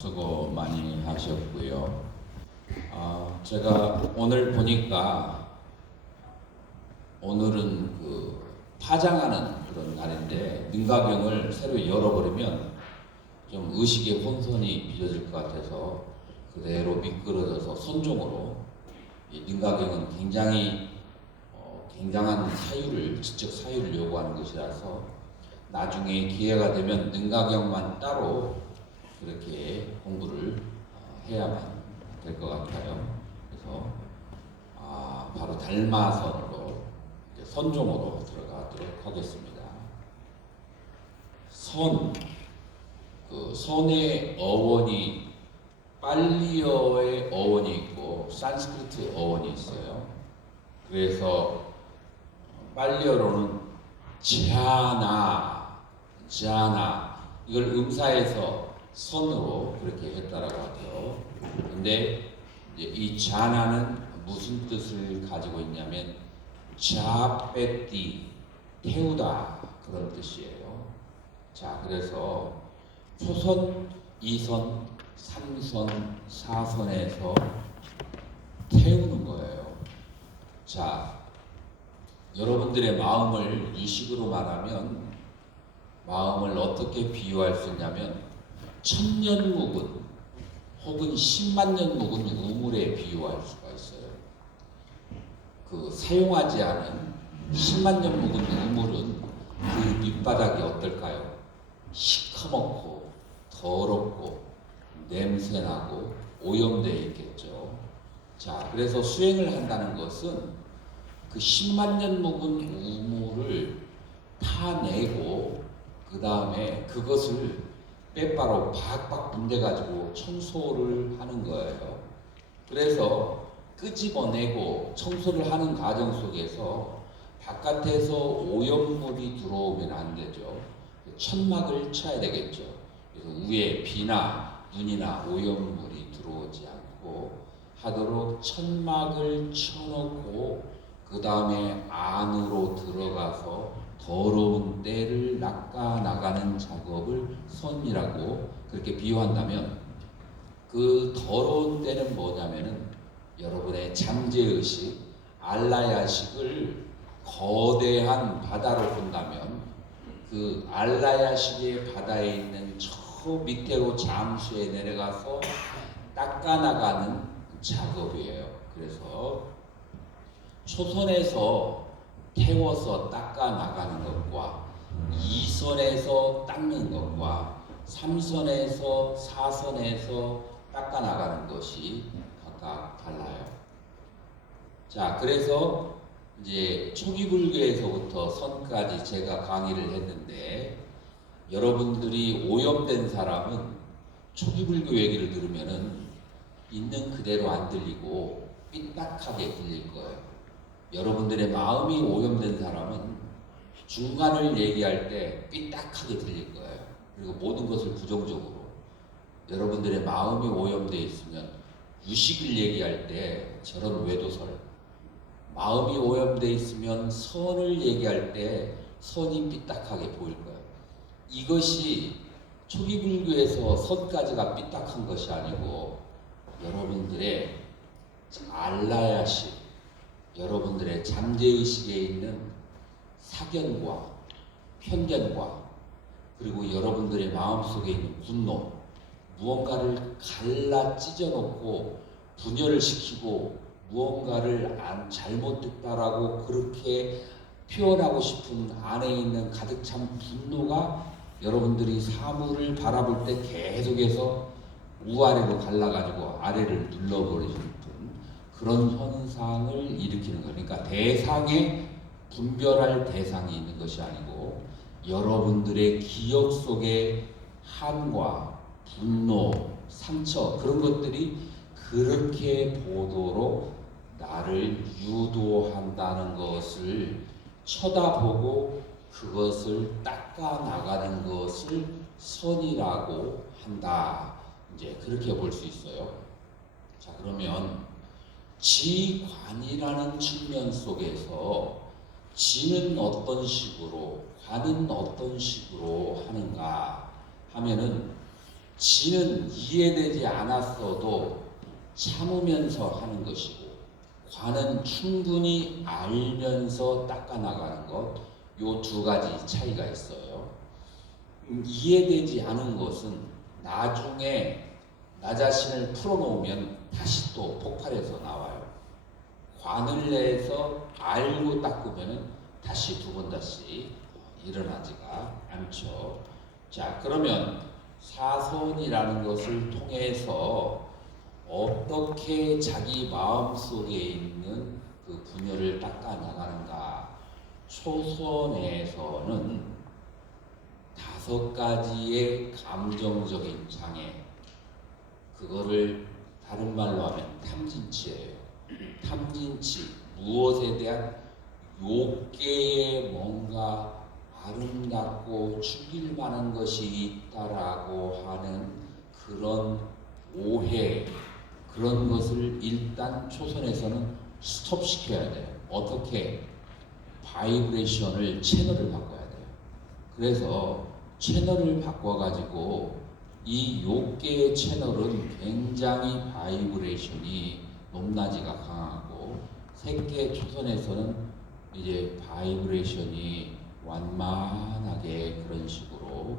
수고 많이 하셨고요. 제가 오늘 보니까 오늘은 파장하는 그런 날인데 민가경을 새로 열어버리면 좀 의식의 혼선이 빚어질 것 같아서 그대로 미끄러져서 선종으로 이 민가경은 굉장히 굉장한 지적 사유를 요구하는 것이라서 나중에 기회가 되면 민가경만 따로 그렇게 공부를 해야만 될 것 같아요. 그래서 바로 달마선으로 선종으로 들어가도록 하겠습니다. 선의 어원이 빨리어의 어원이 있고 산스크리트 어원이 있어요. 그래서 빨리어로는 지하나 이걸 음사해서 선으로 그렇게 했다라고 하죠. 근데 이 자나는 무슨 뜻을 가지고 있냐면 자빼띠 태우다 그런 뜻이에요. 자, 그래서 초선, 2선, 3선, 4선에서 태우는 거예요. 자, 여러분들의 마음을 유식으로 말하면 마음을 어떻게 비유할 수 있냐면 천년 묵은 혹은 10만 년 묵은 우물에 비유할 수가 있어요. 사용하지 않은 10만 년 묵은 우물은 그 밑바닥이 어떨까요? 시커멓고 더럽고 냄새나고 오염되어 있겠죠. 자, 그래서 수행을 한다는 것은 그 10만 년 묵은 우물을 파내고 그 다음에 그것을 빼바로 박박 분대가지고 청소를 하는 거예요. 그래서 끄집어내고 청소를 하는 과정 속에서 바깥에서 오염물이 들어오면 안 되죠. 천막을 쳐야 되겠죠. 그래서 위에 비나 눈이나 오염물이 들어오지 않고 하도록 천막을 쳐놓고 그 다음에 안으로 들어가서 더러운 때를 낚아 나가는 작업을 선이라고 그렇게 비유한다면 그 더러운 때는 뭐냐면은 여러분의 잠재의식, 알라야식을 거대한 바다로 본다면 그 알라야식의 바다에 있는 저 밑으로 잠수에 내려가서 닦아 나가는 작업이에요. 그래서 초선에서 태워서 닦아 나가는 것과 2선에서 닦는 것과 3선에서 4선에서 닦아 나가는 것이 각각 달라요. 자, 그래서 이제 초기 불교에서부터 선까지 제가 강의를 했는데 여러분들이 오염된 사람은 초기 불교 얘기를 들으면은 있는 그대로 안 들리고 삐딱하게 들릴 거예요. 여러분들의 마음이 오염된 사람은 중간을 얘기할 때 삐딱하게 들릴 거예요. 그리고 모든 것을 부정적으로. 여러분들의 마음이 오염되어 있으면 유식을 얘기할 때 저런 외도설. 마음이 오염되어 있으면 선을 얘기할 때 선이 삐딱하게 보일 거예요. 이것이 초기 불교에서 선까지가 삐딱한 것이 아니고 여러분들의 알라야식, 여러분들의 잠재의식에 있는 사견과 편견과 그리고 여러분들의 마음속에 있는 분노, 무언가를 갈라 찢어놓고 분열을 시키고 무언가를 잘못됐다라고 그렇게 표현하고 싶은 안에 있는 가득 찬 분노가 여러분들이 사물을 바라볼 때 계속해서 우아래로 갈라가지고 아래를 눌러버리는 그런 현상을 일으키는 거예요. 그러니까 대상에 분별할 대상이 있는 것이 아니고 여러분들의 기억 속에 한과 분노, 상처 그런 것들이 그렇게 보도록 나를 유도한다는 것을 쳐다보고 그것을 닦아 나가는 것을 선이라고 한다. 이제 그렇게 볼 수 있어요. 자, 그러면 지관이라는 측면 속에서 지는 어떤 식으로, 관은 어떤 식으로 하는가 하면은 지는 이해되지 않았어도 참으면서 하는 것이고, 관은 충분히 알면서 닦아나가는 것, 요 두 가지 차이가 있어요. 이해되지 않은 것은 나중에 나 자신을 풀어놓으면 다시 또 폭발해서 나와요. 관을 내서 알고 닦으면 다시 두 번 다시 일어나지가 않죠. 자, 그러면 사선이라는 것을 통해서 어떻게 자기 마음속에 있는 그 분열을 닦아 나가는가? 초선에서는 5가지의 감정적인 장애, 그거를 다른 말로 하면 탐진치예요. 탐진치, 무엇에 대한 욕계에 뭔가 아름답고 죽일 만한 것이 있다라고 하는 그런 오해, 그런 것을 일단 초선에서는 스톱시켜야 돼요. 어떻게? 바이브레이션을, 채널을 바꿔야 돼요. 그래서 채널을 바꿔가지고 이 욕계의 채널은 굉장히 바이브레이션이 높낮이가 강하고, 색계 초선에서는 이제 바이브레이션이 완만하게 그런 식으로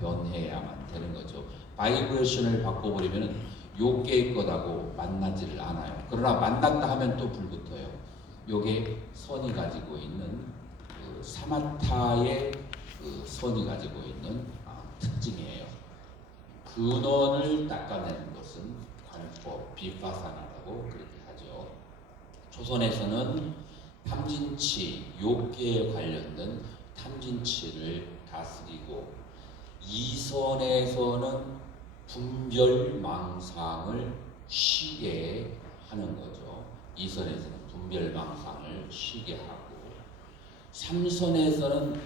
변해야만 되는 거죠. 바이브레이션을 바꿔버리면 욕계의 것하고 만나지를 않아요. 그러나 만났다 하면 또 불붙어요. 요게 선이 가지고 있는 그 사마타의 그 선이 가지고 있는 특징이에요. 근원을 닦아내는 것은 관법, 비파사나라고 그렇게 하죠. 조선에서는 탐진치, 욕계에 관련된 탐진치를 다스리고, 이선에서는 분별망상을 쉬게 하는 거죠. 이선에서는 분별망상을 쉬게 하고, 삼선에서는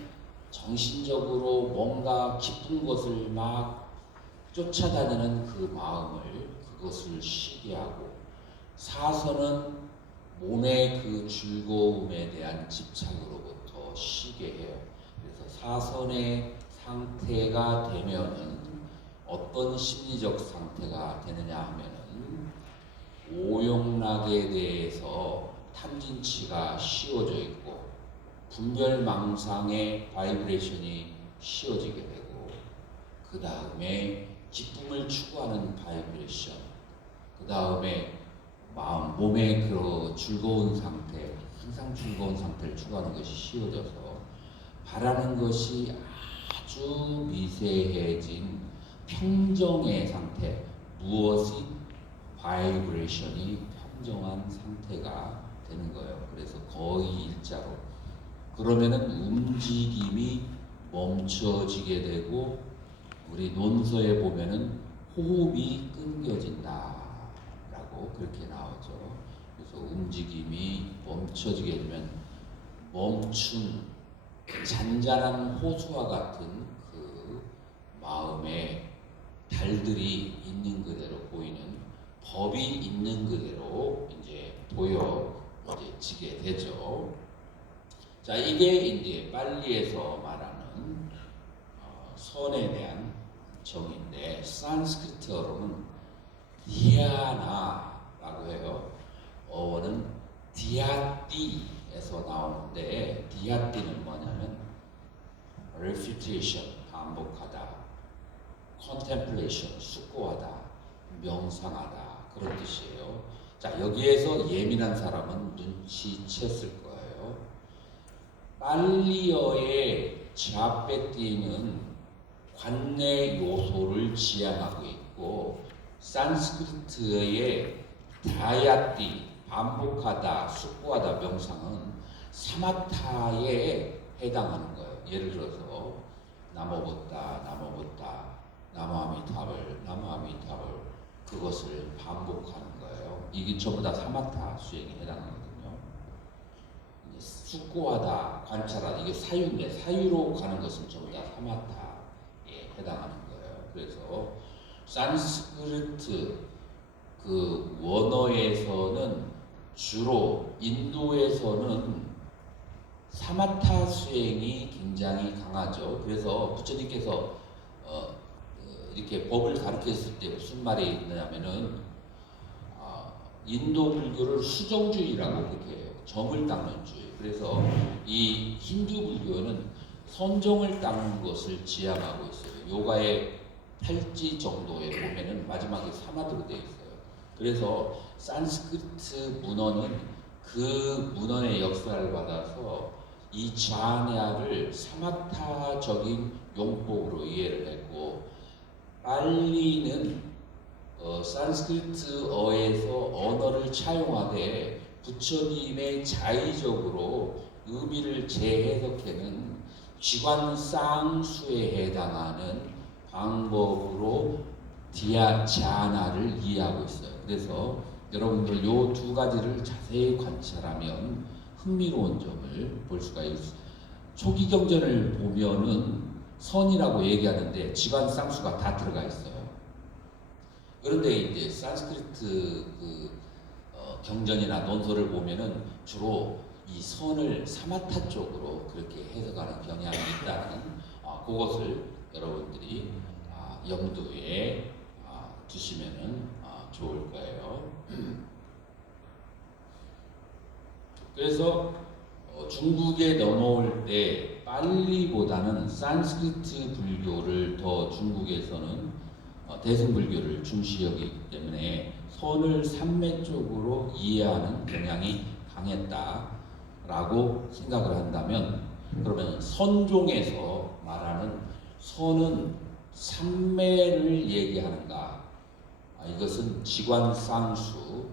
정신적으로 뭔가 깊은 것을 막 쫓아다니는 그 마음을, 그것을 쉬게 하고, 사선은 몸의 그 즐거움에 대한 집착으로부터 쉬게 해요. 그래서 사선의 상태가 되면은 어떤 심리적 상태가 되느냐 하면은 오용락에 대해서 탐진치가 씌워져 있고, 분별망상의 바이브레이션이 씌워지게 되고, 그 다음에 기쁨을 추구하는 바이브레이션, 그 다음에 마음, 몸의 그 즐거운 상태, 항상 즐거운 상태를 추구하는 것이 씌워져서 바라는 것이 아주 미세해진 평정의 상태, 무엇이 바이브레이션이 평정한 상태가 되는 거예요. 그래서 거의 일자로. 그러면은 움직임이 멈춰지게 되고, 우리 논서에 보면은 호흡이 끊겨진다 라고 그렇게 나오죠. 그래서 움직임이 멈춰지게 되면 멈춘 잔잔한 호수와 같은 그 마음에 달들이 있는 그대로 보이는, 법이 있는 그대로 이제 보여지게 되죠. 자, 이게 이제 빨리에서 말하는 선에 대한 정의인데, 산스크리트어로는 디아나라고 해요. 어원은 디아띠에서 나오는데, 디아띠는 뭐냐면 repetition, 반복하다, contemplation, 숙고하다, 명상하다, 그런 뜻이에요. 자, 여기에서 예민한 사람은 눈치챘을 거예요. 빨리어의 자페띠는 관내 요소를 지향하고 있고, 산스크리트의 다야띠, 반복하다, 숙고하다, 명상은 사마타에 해당하는 거예요. 예를 들어서 나모보다, 나무아미타불, 그것을 반복하는 거예요. 이게 전부 다 사마타 수행에 해당하거든요. 숙고하다, 관찰하다, 이게 사유인데, 사유로 가는 것은 전부 다 사마타에 해당하는 거예요. 그래서 산스크리트 그 원어에서는 주로, 인도에서는 사마타 수행이 굉장히 강하죠. 그래서 부처님께서 이렇게 법을 가르쳤을 때 무슨 말이 있느냐면은 인도 불교를 수정주의라고 그렇게 해요. 정을 닦는 주의. 그래서 이 힌두 불교는 선정을 닦는 것을 지향하고 있어요. 요가의 8지 정도에 보면은 마지막에 사마드로 되어 있어요. 그래서 산스크리트 문헌은 그 문헌의 역사를 받아서 이 좌냐를 사마타적인 용법으로 이해를 했고, 빨리는 산스크리트어에서 언어를 차용하되 부처님의 자의적으로 의미를 재해석하는 쥐관쌍수에 해당하는 방법으로 디아자나를 이해하고 있어요. 그래서 여러분들 요 두 가지를 자세히 관찰하면 흥미로운 점을 볼 수가 있어요. 초기 경전을 보면은 선이라고 얘기하는데 쥐관쌍수가 다 들어가 있어요. 그런데 이제 산스크리트 경전이나 논설을 보면은 주로 이 선을 사마타 쪽으로 그렇게 해석하는 경향이 있다는 그것을 여러분들이 염두에 두시면은 좋을 거예요. 그래서 중국에 넘어올 때 빨리보다는 산스크리트 불교를 더 중국에서는 대승불교를 중시 여기기 때문에 선을 산매 쪽으로 이해하는 경향이 강했다라고 생각을 한다면, 그러면 선종에서 말하는 선은 산매를 얘기하는가? 이것은 지관상수를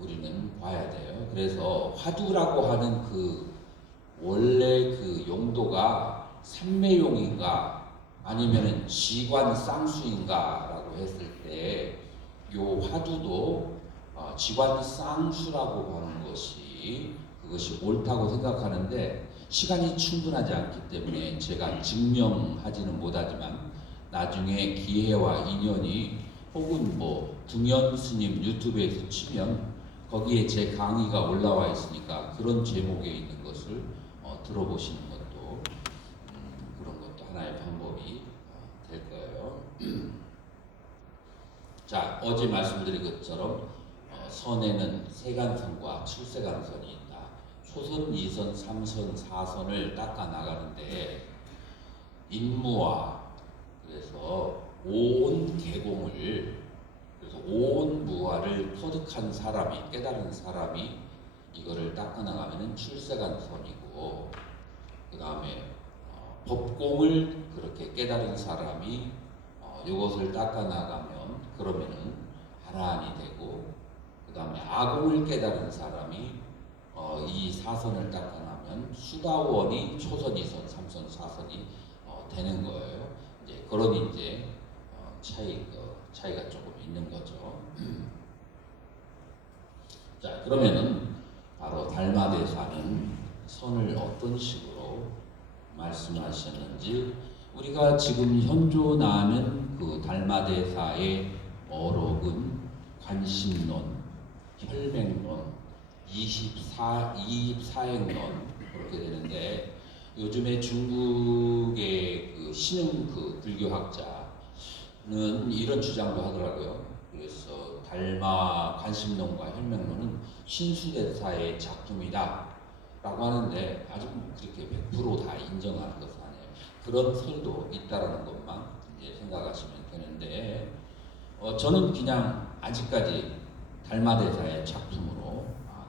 우리는 봐야 돼요. 그래서 화두라고 하는 그 원래 그 용도가 산매용인가 아니면은 지관쌍수인가라고 했을 때, 요 화두도 지관쌍수라고 하는 것이 그것이 옳다고 생각하는데, 시간이 충분하지 않기 때문에 제가 증명하지는 못하지만 나중에 기회와 인연이 혹은 뭐 등연 스님 유튜브에서 치면 거기에 제 강의가 올라와 있으니까 그런 제목에 있는 것을 들어보시는 것도 그런 것도 하나의 방법이 될 거예요. 자, 어제 말씀드린 것처럼 선에는 세간선과 출세간선이 있다. 초선, 2선, 3선, 4선을 닦아 나가는데 인무와, 그래서 온 계공을, 그래서 온 무아를 터득한 사람이, 깨달은 사람이 이거를 닦아 나가면은 출세간선이고, 그 다음에 법공을 그렇게 깨달은 사람이 이것을 닦아 나가면 그러면은 아라한이 되고, 그 다음에 아공을 깨달은 사람이 이 사선을 닦아 나면 수다원이 초선, 2선, 3선, 4선이 되는 거예요. 이제 그런 이제 차이가 조금 있는 거죠. 자, 그러면은 바로 달마대사는 선을 어떤 식으로 말씀하셨는지, 우리가 지금 현존하는 그 달마대사의 어록은 관심론, 혈맹론, 24행론 그렇게 되는데, 요즘에 중국의 그 신흥 그 불교학자는 이런 주장도 하더라고요. 그래서 달마 관심론과 혈맹론은 신수대사의 작품이다 라고 하는데, 아직 그렇게 100% 다 인정하는 것은 아니에요. 그런 설도 있다라는 것만 이제 생각하시면 되는데, 저는 그냥 아직까지 달마대사의 작품으로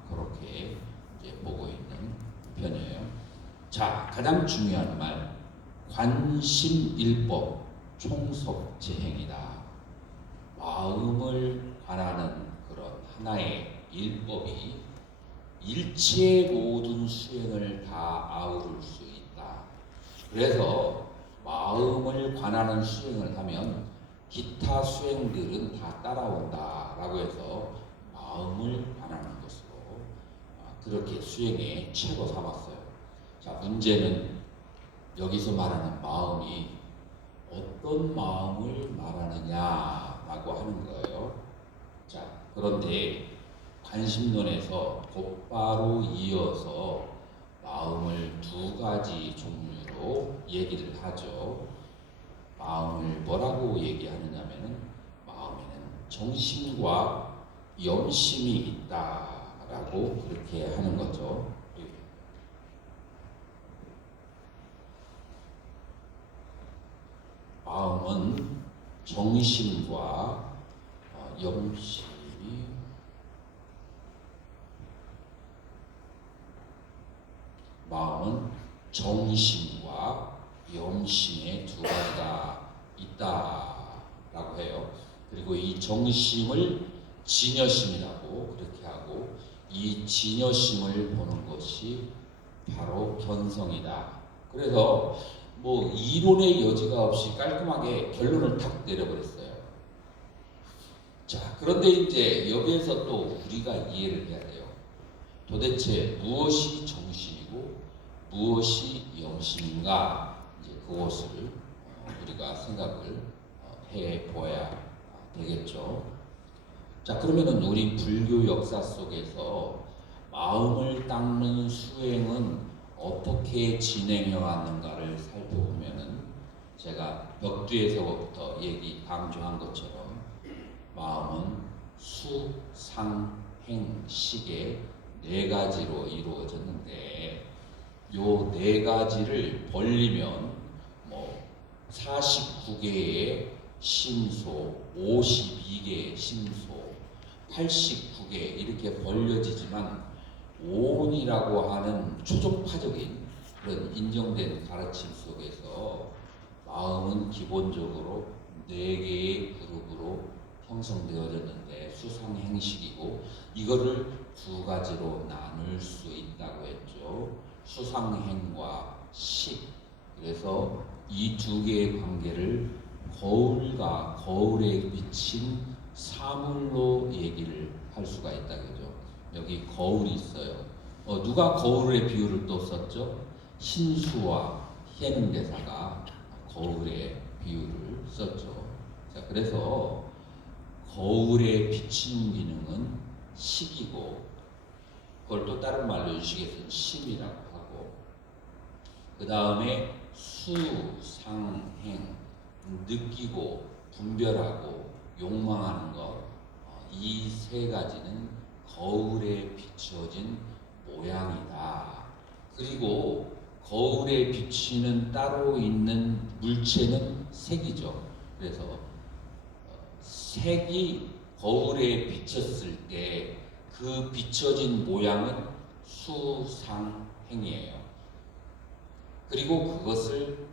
그렇게 이제 보고 있는 편이에요. 자, 가장 중요한 말, 관심일법 총섭재행이다. 마음을 관하는 그런 하나의 일법이 일체 모든 수행을 다 아우를 수 있다. 그래서 마음을 관하는 수행을 하면 기타 수행들은 다 따라온다 라고 해서 마음을 관하는 것으로 그렇게 수행의 최고 삼았어요. 자, 문제는 여기서 말하는 마음이 어떤 마음을 말하느냐라고 하는 거예요. 자, 그런데 관심론에서 곧바로 이어서 마음을 두 가지 종류로 얘기를 하죠. 마음을 뭐라고 얘기하느냐면은 마음에는 정심과 염심이 있다라고 그렇게 하는 거죠. 마음은 정심과 염심이 마음은 정심과 염심의 두 가지가 있다라고 해요. 그리고 이 정심을 진여심이라고 그렇게 하고 이 진여심을 보는 것이 바로 견성이다. 그래서 뭐 이론의 여지가 없이 깔끔하게 결론을 탁 내려버렸어요. 자, 그런데 이제 여기에서 또 우리가 이해를 해야 돼요. 도대체 무엇이 정심이고 무엇이 염심인가? 이제 그것을 우리가 생각을 해 보아야 되겠죠. 자, 그러면은 우리 불교 역사 속에서 마음을 닦는 수행은 어떻게 진행해 왔는가를 살펴보면은 제가 벽두에서부터 강조한 것처럼 마음은 수, 상, 행, 식의 네 가지로 이루어졌는데 요 네 가지를 벌리면 뭐 49개의 심소, 52개의 심소, 89개 이렇게 벌려지지만 오온이라고 하는 초종파적인 그런 인정된 가르침 속에서 마음은 기본적으로 네 개의 그룹으로 형성되어졌는데 수상행식이고 이거를 두 가지로 나눌 수 있다고 했죠. 수상행과 식. 그래서 이 두 개의 관계를 거울과 거울에 비친 사물로 얘기를 할 수가 있다 그죠. 여기 거울이 있어요. 누가 거울의 비유를 또 썼죠? 신수와 현대사가 거울의 비유를 썼죠. 자, 그래서 거울에 비치는 기능은 식이고 그걸 또 다른 말로 유식에서는 심이라고 하고 그 다음에 수, 상, 행 느끼고 분별하고 욕망하는 것 이 세 가지는 거울에 비춰진 모양이다. 그리고 거울에 비치는 따로 있는 물체는 색이죠. 그래서 색이 거울에 비쳤을 때 그 비춰진 모양은 수상행이에요. 그리고 그것을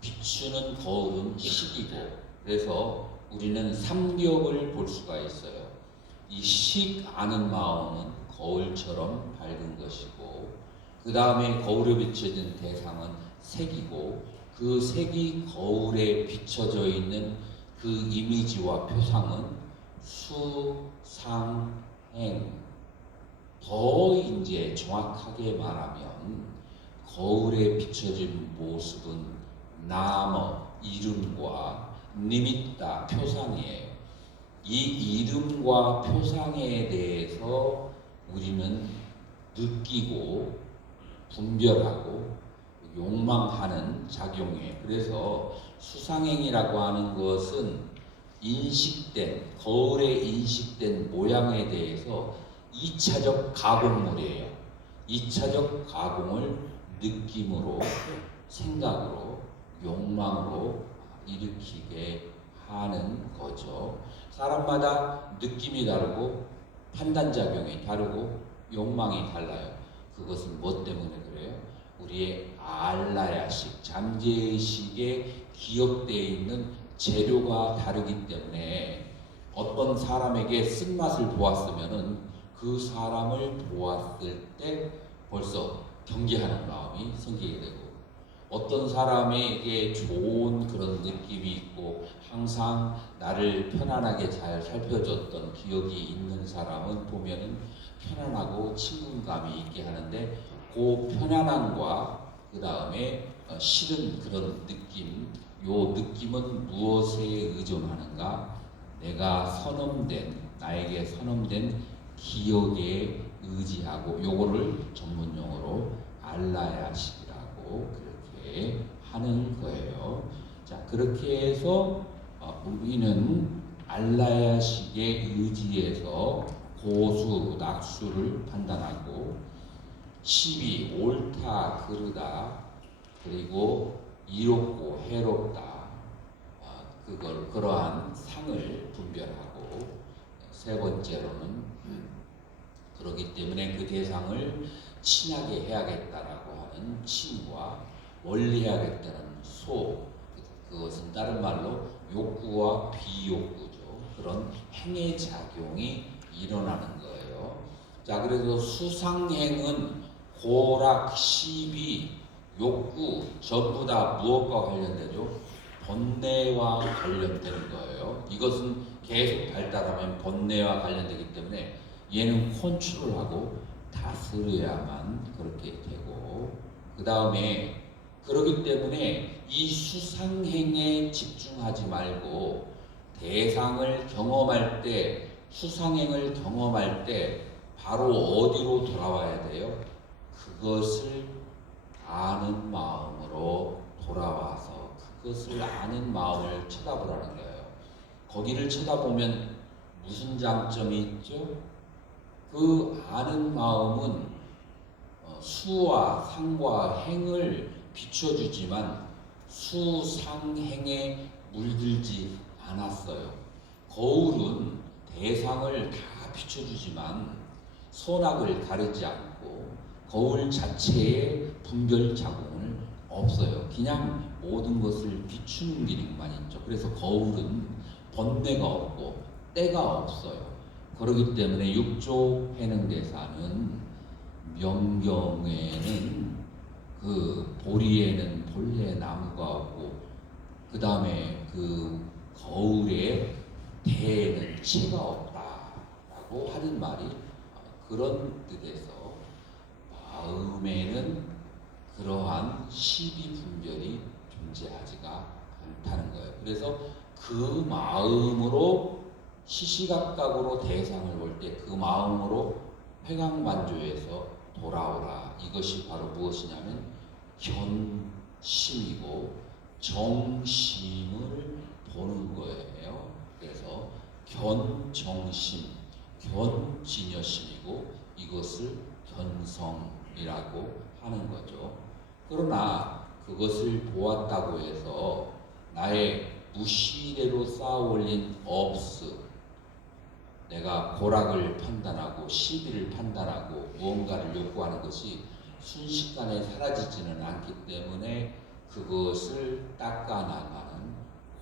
비추는 거울은 식이고 그래서 우리는 삼겹을 볼 수가 있어요. 이 식 아는 마음은 거울처럼 밝은 것이고 그 다음에 거울에 비춰진 대상은 색이고 그 색이 거울에 비춰져 있는 그 이미지와 표상은 수, 상, 행. 더 이제 정확하게 말하면 거울에 비춰진 모습은 나머, 이름과 니미tta, 표상이에요. 이 이름과 표상에 대해서 우리는 느끼고 분별하고 욕망하는 작용이에요. 그래서 수상행이라고 하는 것은 인식된 거울에 인식된 모양에 대해서 2차적 가공물이에요. 2차적 가공을 느낌으로 생각으로 욕망으로 일으키게 하는 거죠. 사람마다 느낌이 다르고 판단작용이 다르고 욕망이 달라요. 그것은 무엇 때문에 그래요? 우리의 알라야식, 잠재의식에 기억되어 있는 재료가 다르기 때문에 어떤 사람에게 쓴맛을 보았으면은 그 사람을 보았을 때 벌써 경계하는 마음이 생기게 되고 어떤 사람에게 좋은 그런 느낌이 있고 항상 나를 편안하게 잘 살펴줬던 기억이 있는 사람은 보면은 편안하고 친근감이 있게 하는데 그 편안함과 그 다음에 싫은 그런 느낌 요 느낌은 무엇에 의존하는가? 나에게 선험된 기억에 의지하고 요거를 전문용어로 알라야식이라고 그렇게 하는 거예요. 자, 자, 그렇게 해서 우리는 알라야식의 의지에서 고수, 낙수를 판단하고 시비, 옳다, 그르다, 그리고 이롭고 해롭다, 그러한 상을 분별하고 세 번째로는 그렇기 때문에 그 대상을 친하게 해야겠다라고 하는 친과 멀리해야겠다는 소, 그것은 다른 말로 욕구와 비욕구죠. 그런 행의 작용이 일어나는 거예요. 자, 그래서 수상행은 고락, 시비, 욕구 전부 다 무엇과 관련되죠? 번뇌와 관련되는 거예요. 이것은 계속 발달하면 번뇌와 관련되기 때문에 얘는 컨트롤하고 다스려야만 그렇게 되고, 그 다음에 그렇기 때문에 이 수상행에 집중하지 말고 대상을 경험할 때, 수상행을 경험할 때 바로 어디로 돌아와야 돼요? 그것을 아는 마음으로 돌아와서 그것을 아는 마음을 쳐다보라는 거예요. 거기를 쳐다보면 무슨 장점이 있죠? 그 아는 마음은 수와 상과 행을 비춰주지만 수상행에 물들지 않았어요. 거울은 대상을 다 비춰주지만 선악을 가리지 않고 거울 자체에 분별 자국은 없어요. 그냥 모든 것을 비추는 기능만 있죠. 그래서 거울은 번뇌가 없고 때가 없어요. 그렇기 때문에 육조 해능대사는 명경에는 그 보리에는 본래 나무가 없고, 그 다음에 그 거울에 대에는 채가 없다라고 하는 말이 그런 뜻에서 마음에는 그러한 시비 분별이 존재하지가 않다는 거예요. 그래서 그 마음으로 시시각각으로 대상을 볼 때 그 마음으로 회광만조에서 돌아오라. 이것이 바로 무엇이냐면 견심이고 정심을 보는 거예요. 그래서 견정심, 견진여심이고 이것을 견성이라고 하는 거죠. 그러나 그것을 보았다고 해서 나의 무시대로 쌓아올린 업스, 내가 고락을 판단하고 시비를 판단하고 무언가를 요구하는 것이 순식간에 사라지지는 않기 때문에 그것을 닦아나가는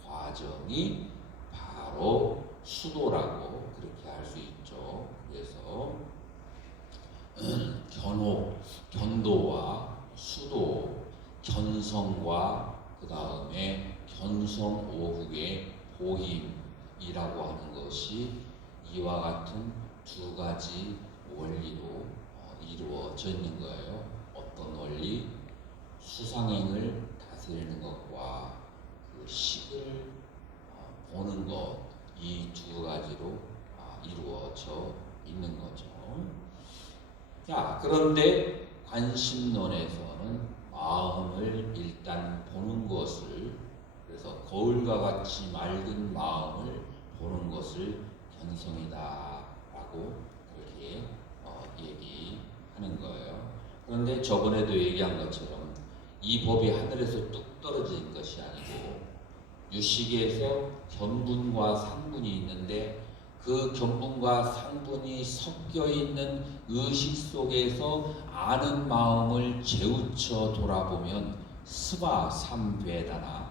과정이 바로 수도라고 그렇게 할 수 있죠. 그래서 견도와 수도, 견성과 그 다음에 견성 오후의 보힘이라고 하는 것이 이와 같은 두 가지 원리로 이루어져 있는 거예요. 어떤 원리? 수상행을 다스리는 것과 그 식을 보는 것, 이 두 가지로 이루어져 있는 거죠. 자, 그런데 관심론에서는 마음을 일단 보는 것을, 그래서 거울과 같이 맑은 마음을 보는 것을 견성이다라고 그렇게 얘기하는 거예요. 그런데 저번에도 얘기한 것처럼 이 법이 하늘에서 뚝 떨어진 것이 아니고 유식에서 견분과 상분이 있는데 그 견분과 상분이 섞여 있는 의식 속에서 아는 마음을 재우쳐 돌아보면 스바 삼베다나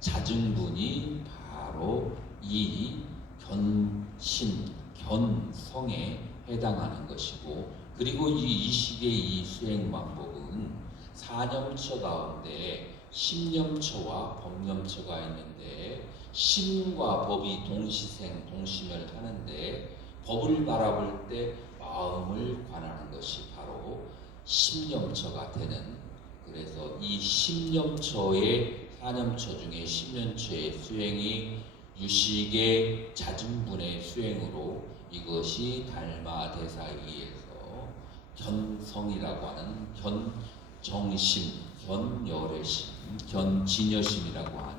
자증분이 바로 이 견심, 견성에 해당하는 것이고, 그리고 이 이식의 이 수행 방법은 사념처 가운데 심념처와 법념처가 있는데 심과 법이 동시생, 동시멸 하는데 법을 바라볼 때 마음을 관하는 것이 바로 심념처가 되는, 그래서 이 심념처의 사념처 중에 심념처의 수행이 유식의 자증분의 수행으로 이것이 달마대사이에서 견성이라고 하는 견정심, 견열애심, 견진여심이라고 하는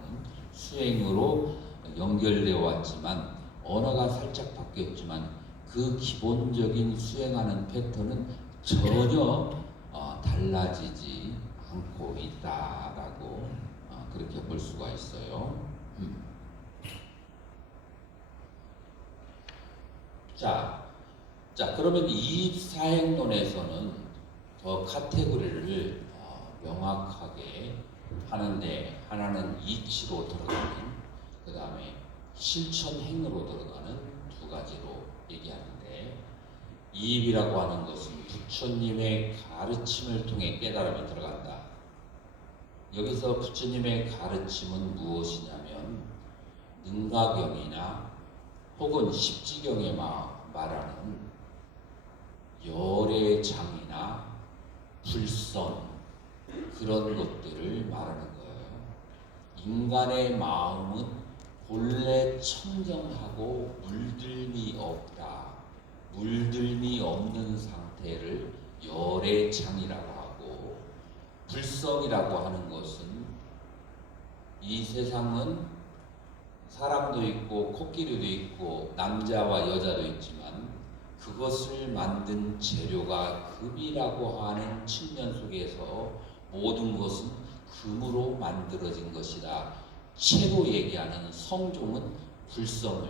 수행으로 연결되어 왔지만 언어가 살짝 바뀌었지만 그 기본적인 수행하는 패턴은 전혀 달라지지 않고 있다라고 그렇게 볼 수가 있어요. 자, 그러면 이 사행론에서는 더 카테고리를 명확하게 하는데, 하나는 이치로 들어가는, 그 다음에 실천행으로 들어가는 두 가지로 얘기하는데, 이입이라고 하는 것은 부처님의 가르침을 통해 깨달음에 들어간다. 여기서 부처님의 가르침은 무엇이냐면 능가경이나 혹은 십지경에 말하는 열애장이나 불성, 그런 것들을 말하는 거예요. 인간의 마음은 본래 청정하고 물들미 없다. 물들미 없는 상태를 열애장이라고 하고, 불성이라고 하는 것은 이 세상은 사람도 있고 코끼리도 있고 남자와 여자도 있지만 그것을 만든 재료가 금이라고 하는 측면 속에서 모든 것은 금으로 만들어진 것이다. 채로 얘기하는 성종은 불성을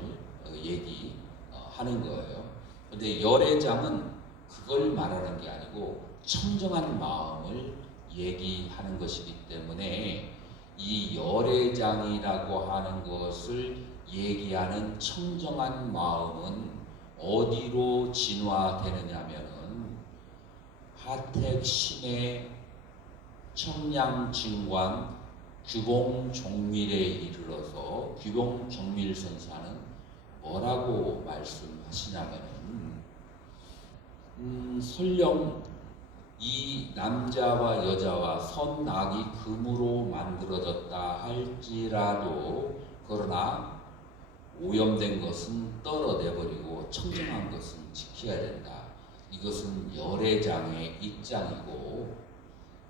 얘기하는 거예요. 근데 열애장은 그걸 말하는 게 아니고 청정한 마음을 얘기하는 것이기 때문에 이 열애장이라고 하는 것을 얘기하는 청정한 마음은 어디로 진화되느냐면은 하택신의 청량증관 규봉종밀에 이르러서, 규봉종밀선사는 뭐라고 말씀하시냐면은 설령 이 남자와 여자와 선악이 금으로 만들어졌다 할지라도, 그러나 오염된 것은 떨어내버리고 청정한 것은 지켜야 된다. 이것은 열애장의 입장이고,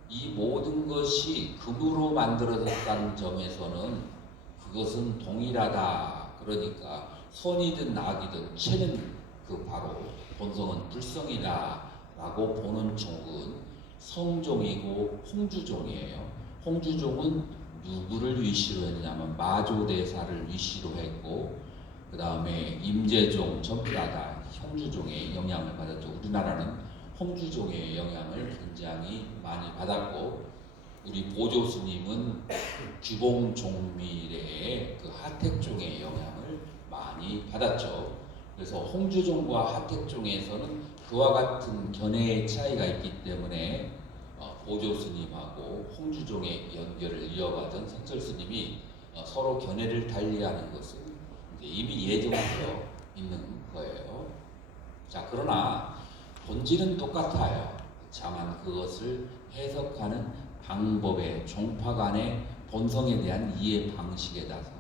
이 모든 것이 금으로 만들어졌다는 점에서는 그것은 동일하다. 그러니까 선이든 악이든 채는 그 바로 본성은 불성이다 라고 보는 종은 성종이고 홍주종이에요. 홍주종은 누구를 위시로 했냐면 마조대사를 위시로 했고, 그 다음에 임재종 전부 다 홍주종의 영향을 받았죠. 우리나라는 홍주종의 영향을 굉장히 많이 받았고, 우리 보조 스님은 규봉종밀의 그 하택종의 영향을 많이 받았죠. 그래서 홍주종과 하택종에서는 그와 같은 견해의 차이가 있기 때문에 보조 스님하고 홍주종의 연결을 이어받은 성철 스님이 서로 견해를 달리하는 것은 이미 예정되어 있는 거예요. 자, 그러나 본질은 똑같아요. 다만 그것을 해석하는 방법의 종파 간의 본성에 대한 이해 방식에 따라서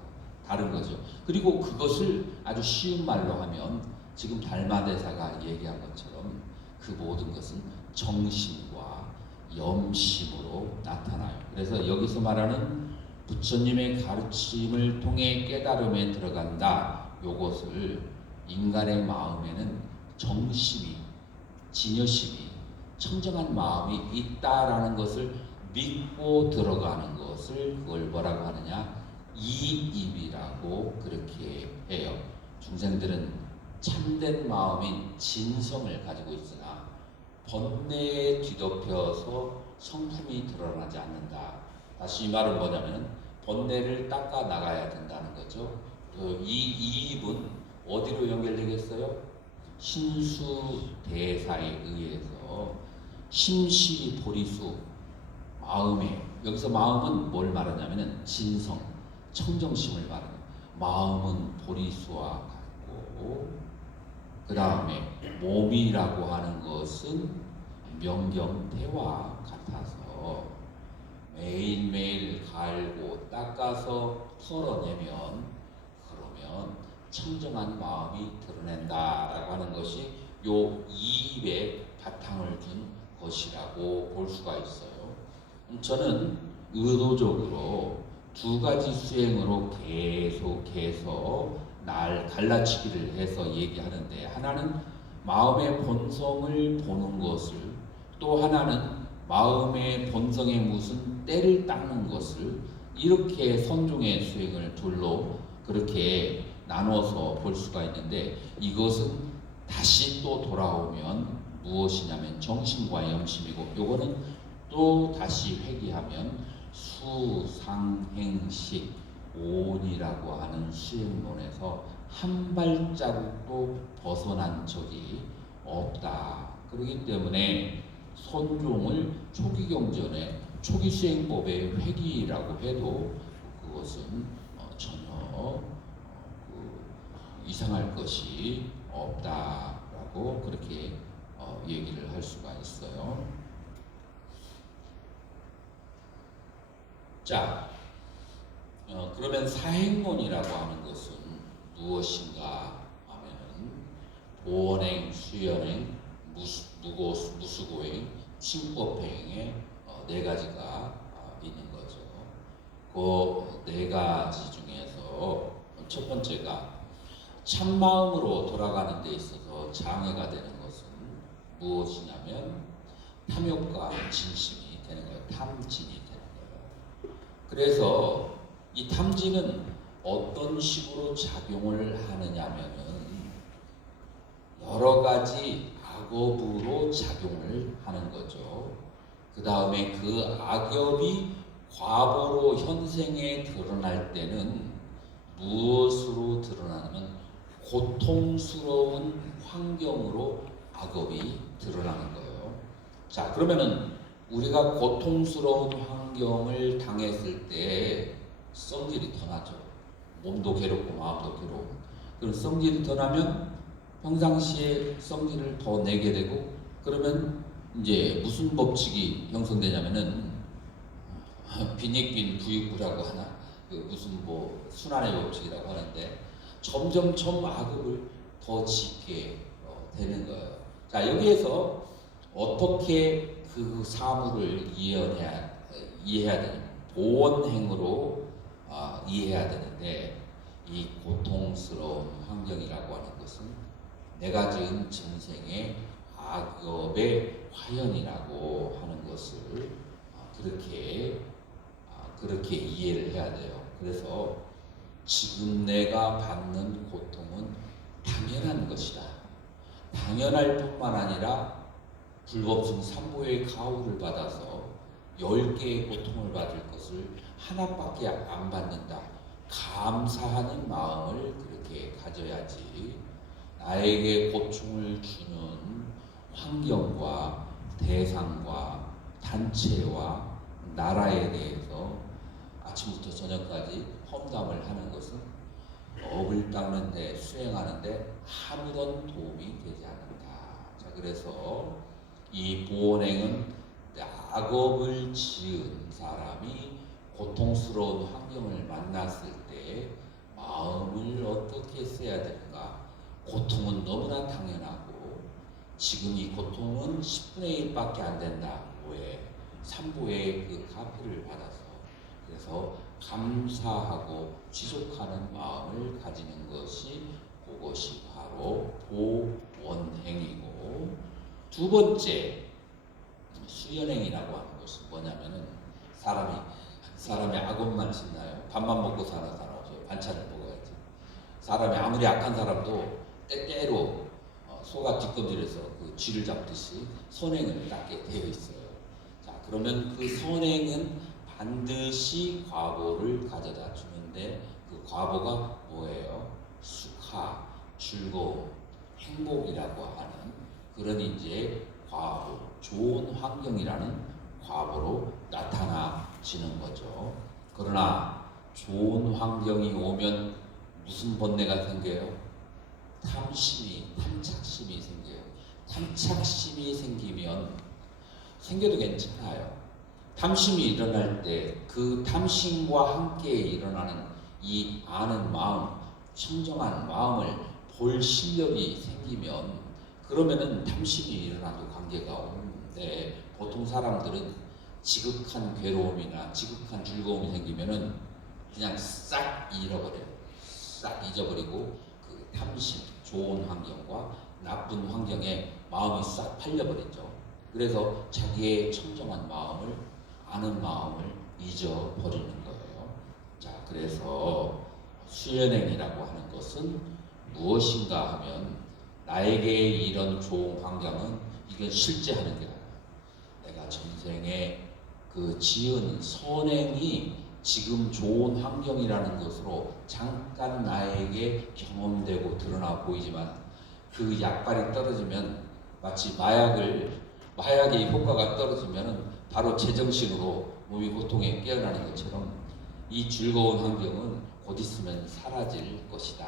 다른 거죠. 그리고 그것을 아주 쉬운 말로 하면 지금 달마대사가 얘기한 것처럼 그 모든 것은 정심과 염심으로 나타나요. 그래서 여기서 말하는 부처님의 가르침을 통해 깨달음에 들어간다, 요것을 인간의 마음에는 정심이, 진여심이, 청정한 마음이 있다라는 것을 믿고 들어가는 것을, 그걸 뭐라고 하느냐, 이입이라고 그렇게 해요. 중생들은 참된 마음인 진성을 가지고 있으나 번뇌에 뒤덮여서 성품이 드러나지 않는다. 다시 이 말은 뭐냐면 번뇌를 닦아 나가야 된다는 거죠. 이 이입은 어디로 연결되겠어요? 신수대사에 의해서 심시 보리수, 마음에, 여기서 마음은 뭘 말하냐면은 진성, 청정심을 말합니다. 마음은 보리수와 같고, 그 다음에 몸이라고 하는 것은 명경대와 같아서 매일매일 갈고 닦아서 털어내면, 그러면 청정한 마음이 드러낸다라고 하는 것이 요 이입에 바탕을 둔 것이라고 볼 수가 있어요. 저는 의도적으로 두 가지 수행으로 계속해서 날 갈라치기를 해서 얘기하는데, 하나는 마음의 본성을 보는 것을, 또 하나는 마음의 본성에 무슨 때를 닦는 것을, 이렇게 선종의 수행을 둘로 그렇게 나눠서 볼 수가 있는데, 이것은 다시 또 돌아오면 무엇이냐면 정신과 염심이고, 요거는 또 다시 회귀하면 수상행식 오온이라고 하는 수행론에서 한 발자국도 벗어난 적이 없다. 그렇기 때문에 선종을 초기 경전에 초기 수행법의 회귀라고 해도 그것은 전혀 이상할 것이 없다라고 그렇게 얘기를 할 수가 있어요. 자, 그러면 사행론이라고 하는 것은 무엇인가 하면 보원행, 수연행, 무수고행, 칭법행의 네 가지가 있는 거죠. 그 네 가지 중에서 첫 번째가 참마음으로 돌아가는 데 있어서 장애가 되는 것은 무엇이냐면 탐욕과 진심이 되는 거예요. 탐진이 되는 거예요. 그래서 이 탐진은 어떤 식으로 작용을 하느냐면은 여러 가지 악업으로 작용을 하는 거죠. 그 다음에 그 악업이 과보로 현생에 드러날 때는 무엇으로 드러나냐면 고통스러운 환경으로 악업이 드러나는 거예요. 자, 그러면은 우리가 고통스러운 환경을 당했을 때 성질이 더 나죠. 몸도 괴롭고 마음도 괴로워. 그럼 성질이 더 나면 평상시에 성질을 더 내게 되고, 그러면 이제 무슨 법칙이 형성되냐면은 빈익빈 부익부라고 하나, 그 무슨 뭐 순환의 법칙이라고 하는데, 점점점 악업을 더 짓게 되는 거예요. 자, 여기에서 어떻게 그 사물을 이해해야 되냐? 보원행으로 이해해야 되는데, 이 고통스러운 환경이라고 하는 것은 내가 지은 전생의 악업의 화연이라고 하는 것을 그렇게 이해를 해야 돼요. 그래서 지금 내가 받는 고통은 당연한 것이다. 당연할 뿐만 아니라 불법승 삼보의 가호를 받아서 10개의 고통을 받을 것을 하나밖에 안 받는다. 감사하는 마음을 그렇게 가져야지, 나에게 고충을 주는 환경과 대상과 단체와 나라에 대해서 아침부터 저녁까지 험담을 하는 것은 업을 닦는데, 수행하는데 아무런 도움이 되지 않는다. 자, 그래서 이 보원행은 악업을 지은 사람이 고통스러운 환경을 만났을 때 마음을 어떻게 써야 되는가. 고통은 너무나 당연하고, 지금 이 고통은 10분의 1밖에 안 된다. 왜? 삼보의 그 가피를 받아서. 그래서 감사하고 지속하는 마음을 가지는 것이, 그것이 바로 보원행이고, 두 번째 수연행이라고 하는 것은 뭐냐면은 사람이 악업만 짓나요? 밥만 먹고 사는 사람 없어요. 반찬을 먹어야지. 사람이 아무리 악한 사람도 때때로 소가 뒷검질해서 그 쥐를 잡듯이 선행을 닦게 되어 있어요. 자, 그러면 그 선행은 반드시 과보를 가져다 주는데, 그 과보가 뭐예요? 수카, 즐거움, 행복이라고 하는 그런 이제 과보, 좋은 환경이라는 과보로 나타나지는 거죠. 그러나 좋은 환경이 오면 무슨 번뇌가 생겨요? 탐착심이 생겨요. 탐착심이 생겨도 괜찮아요. 탐심이 일어날 때 그 탐심과 함께 일어나는 이 아는 마음, 청정한 마음을 볼 실력이 생기면, 그러면은 탐심이 일어나도 관계가 없는데, 보통 사람들은 지극한 괴로움이나 지극한 즐거움이 생기면은 그냥 싹 잃어버려요. 싹 잊어버리고 그 탐심, 좋은 환경과 나쁜 환경에 마음이 싹 팔려버리죠. 그래서 자기의 청정한 마음을, 아는 마음을 잊어버리는 거예요. 자, 그래서 수연행이라고 하는 것은 무엇인가 하면 나에게 이런 좋은 환경은 이건 실제 하는 게 아니라 내가 전생에 그 지은 선행이 지금 좋은 환경이라는 것으로 잠깐 나에게 경험되고 드러나 보이지만 그 약발이 떨어지면 마치 마약의 효과가 떨어지면 바로 제정신으로 몸이 고통에 깨어나는 것처럼 이 즐거운 환경은 곧 있으면 사라질 것이다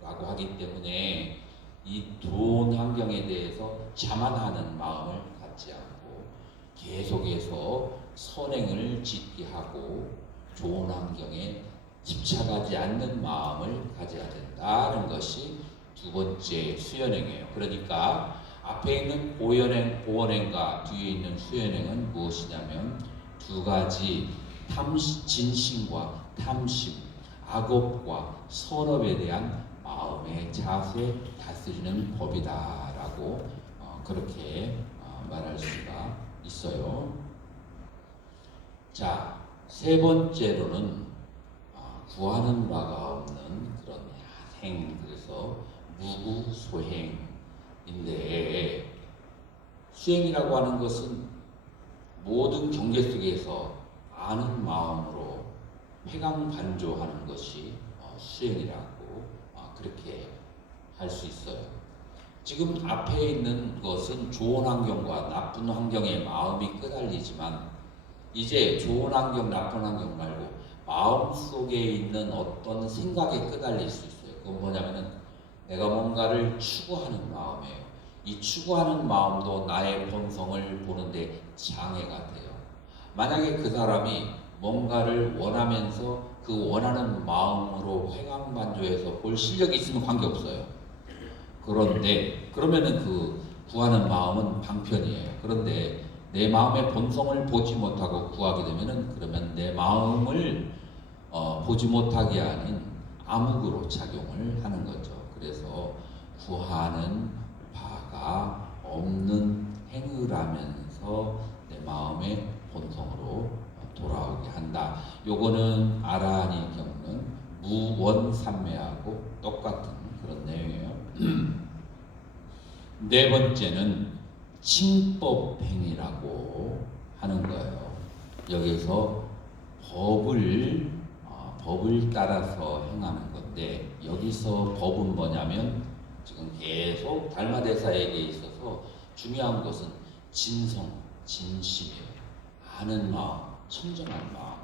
라고 하기 때문에 이 좋은 환경에 대해서 자만하는 마음을 갖지 않고 계속해서 선행을 짓게 하고 좋은 환경에 집착하지 않는 마음을 가져야 된다는 것이 두 번째 수연행이에요. 그러니까 앞에 있는 보원행과 뒤에 있는 수연행은 무엇이냐면 두 가지 진심과 탐심, 악업과 선업에 대한 마음의 자세 다스리는 법이다라고 그렇게 말할 수가 있어요. 자, 세 번째로는 구하는 바가 없는 그런 행, 그래서 무구소행인데 수행이라고 하는 것은 모든 경계 속에서 아는 마음으로 회광반조하는 것이 수행이라고 그렇게 할 수 있어요. 지금 앞에 있는 것은 좋은 환경과 나쁜 환경에 마음이 끄달리지만 이제 좋은 환경, 나쁜 환경 말고 마음속에 있는 어떤 생각에 끄달릴 수 있어요. 그건 뭐냐면은 내가 뭔가를 추구하는 마음이에요. 이 추구하는 마음도 나의 본성을 보는데 장애가 돼요. 만약에 그 사람이 뭔가를 원하면서 그 원하는 마음으로 회광반조해서 볼 실력이 있으면 관계없어요. 그런데 그러면은 그 구하는 마음은 방편이에요. 그런데 내 마음의 본성을 보지 못하고 구하게 되면은 그러면 내 마음을 보지 못하게 하는 암흑으로 작용을 하는 거죠. 그래서 구하는 바가 없는 행을 하면서 내 마음의 본성으로 돌아오게 한다. 요거는 아라한이 겪는 무원삼매하고 똑같은 그런 내용이에요. 네 번째는 칭법행위라고 하는 거예요. 여기서 법을 따라서 행하는 건데 여기서 법은 뭐냐면 지금 계속 달마대사에게 있어서 중요한 것은 진성, 진심이에요. 아는 마음, 청정한 마음.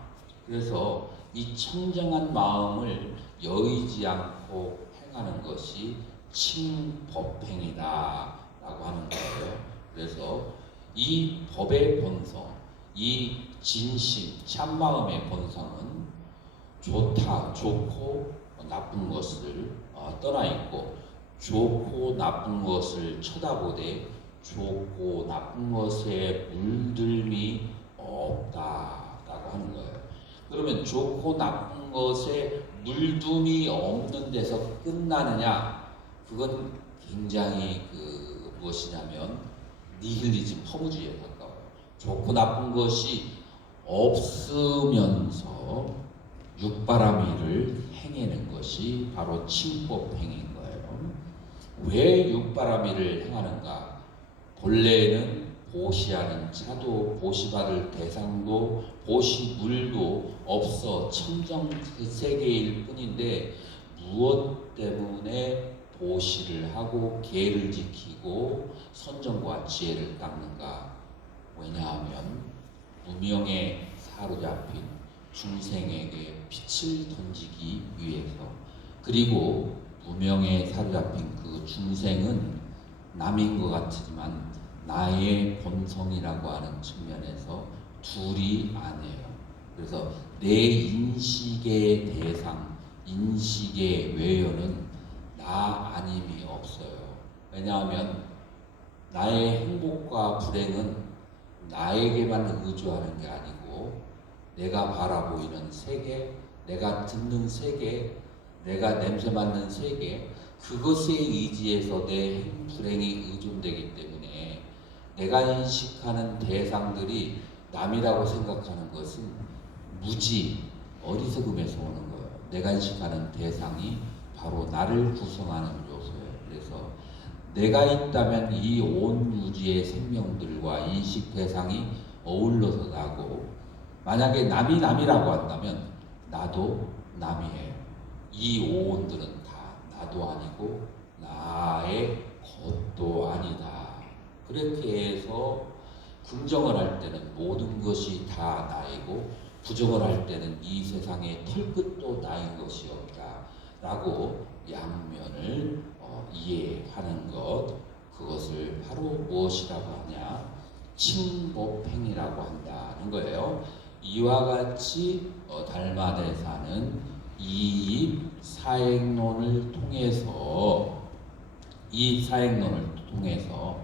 그래서 이 청정한 마음을 여의지 않고 행하는 것이 칭법행이다라고 하는 거예요. 그래서 이 법의 본성, 이 진심, 참마음의 본성은 좋고 나쁜 것을 떠나 있고 좋고 나쁜 것을 쳐다보되 좋고 나쁜 것에 물들미 없다라고 하는 거예요. 그러면 좋고 나쁜 것에 물둠이 없는 데서 끝나느냐? 그건 굉장히 무엇이냐면 니힐리즘, 허무주의에 가까워요. 좋고 나쁜 것이 없으면서 육바라밀을 행해낸 것이 바로 칭법행인 거예요. 왜 육바라밀을 행하는가? 본래는 보시하는 차도 보시받을 대상도 보시물도 없어 청정 그 세계일 뿐인데 무엇 때문에 보시를 하고 계를 지키고 선정과 지혜를 닦는가? 왜냐하면 무명에 사로잡힌 중생에게 빛을 던지기 위해서. 그리고 무명에 사로잡힌 그 중생은 남인 것 같지만 나의 본성이라고 하는 측면에서 둘이 아니에요. 그래서 내 인식의 대상, 인식의 외연은 나 아님이 없어요. 왜냐하면 나의 행복과 불행은 나에게만 의존하는 게 아니고 내가 바라보이는 세계, 내가 듣는 세계, 내가 냄새 맡는 세계, 그것에 의지해서 내 행, 불행이 의존되기 때문에 내가 인식하는 대상들이 남이라고 생각하는 것은 무지, 어리석음에서 오는 거예요. 내가 인식하는 대상이 바로 나를 구성하는 요소예요. 그래서 내가 있다면 이 온 유지의 생명들과 인식 대상이 어울러서 나고, 만약에 남이 남이라고 한다면 나도 남이에요. 이 오온들은 다 나도 아니고 나의 것도 아니다. 그렇게 해서 긍정을 할 때는 모든 것이 다 나이고, 부정을 할 때는 이 세상에 털끝도 나인 것이 없다 라고 양면을 이해하는 것, 그것을 바로 무엇이라고 하냐, 칭법행이라고 한다는 거예요. 이와 같이 달마대사는 이입 사행론을 통해서, 이 사행론을 통해서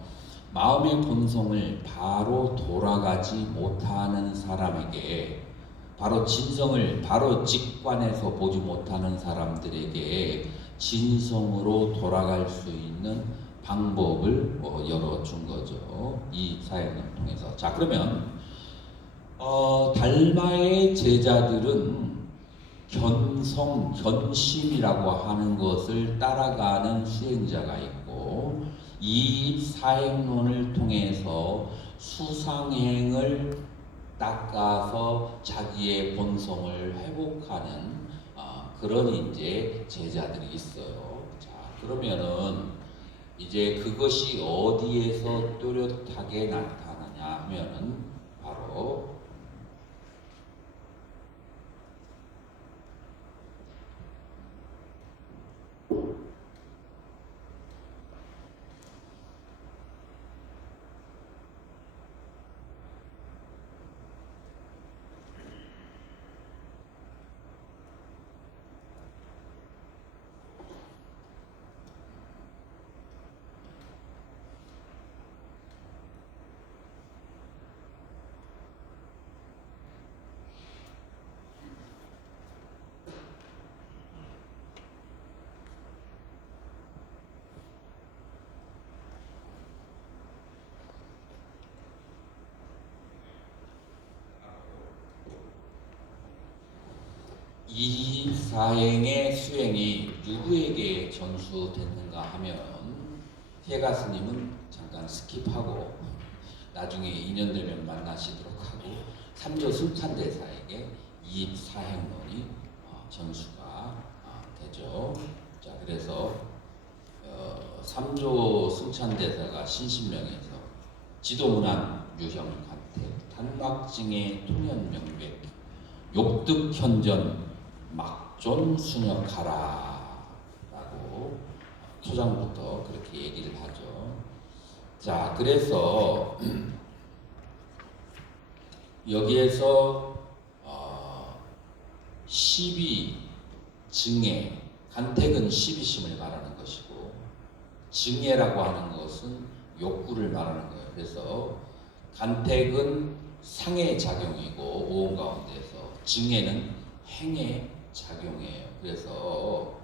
마음의 본성을 바로 돌아가지 못하는 사람에게, 바로 진성을 바로 직관해서 보지 못하는 사람들에게 진성으로 돌아갈 수 있는 방법을 열어준 거죠. 이 사행을 통해서. 자, 그러면 달마의 제자들은 견성, 견심이라고 하는 것을 따라가는 수행자가 있고, 이 사행론을 통해서 수상행을 닦아서 자기의 본성을 회복하는 그런 이제 제자들이 있어요. 자, 그러면은 이제 그것이 어디에서 뚜렷하게 나타나냐 하면은 바로 이 사행의 수행이 누구에게 전수됐는가 하면, 해가 스님은 잠깐 스킵하고 나중에 인연 되면 만나시도록 하고, 삼조 승찬대사에게 이 사행론이 전수가 되죠. 자, 그래서 삼조 승찬대사가 신신명에서 지도문안 유형 간택 탄막증의 통연명백 욕득현전 막존 순역하라 라고 초장부터 그렇게 얘기를 하죠. 자, 그래서 여기에서 12 증애, 간택은 12심을 말하는 것이고, 증애라고 하는 것은 욕구를 말하는 거예요. 그래서 간택은 상의 작용이고 오온 가운데서, 증애는 행의 작용이에요. 그래서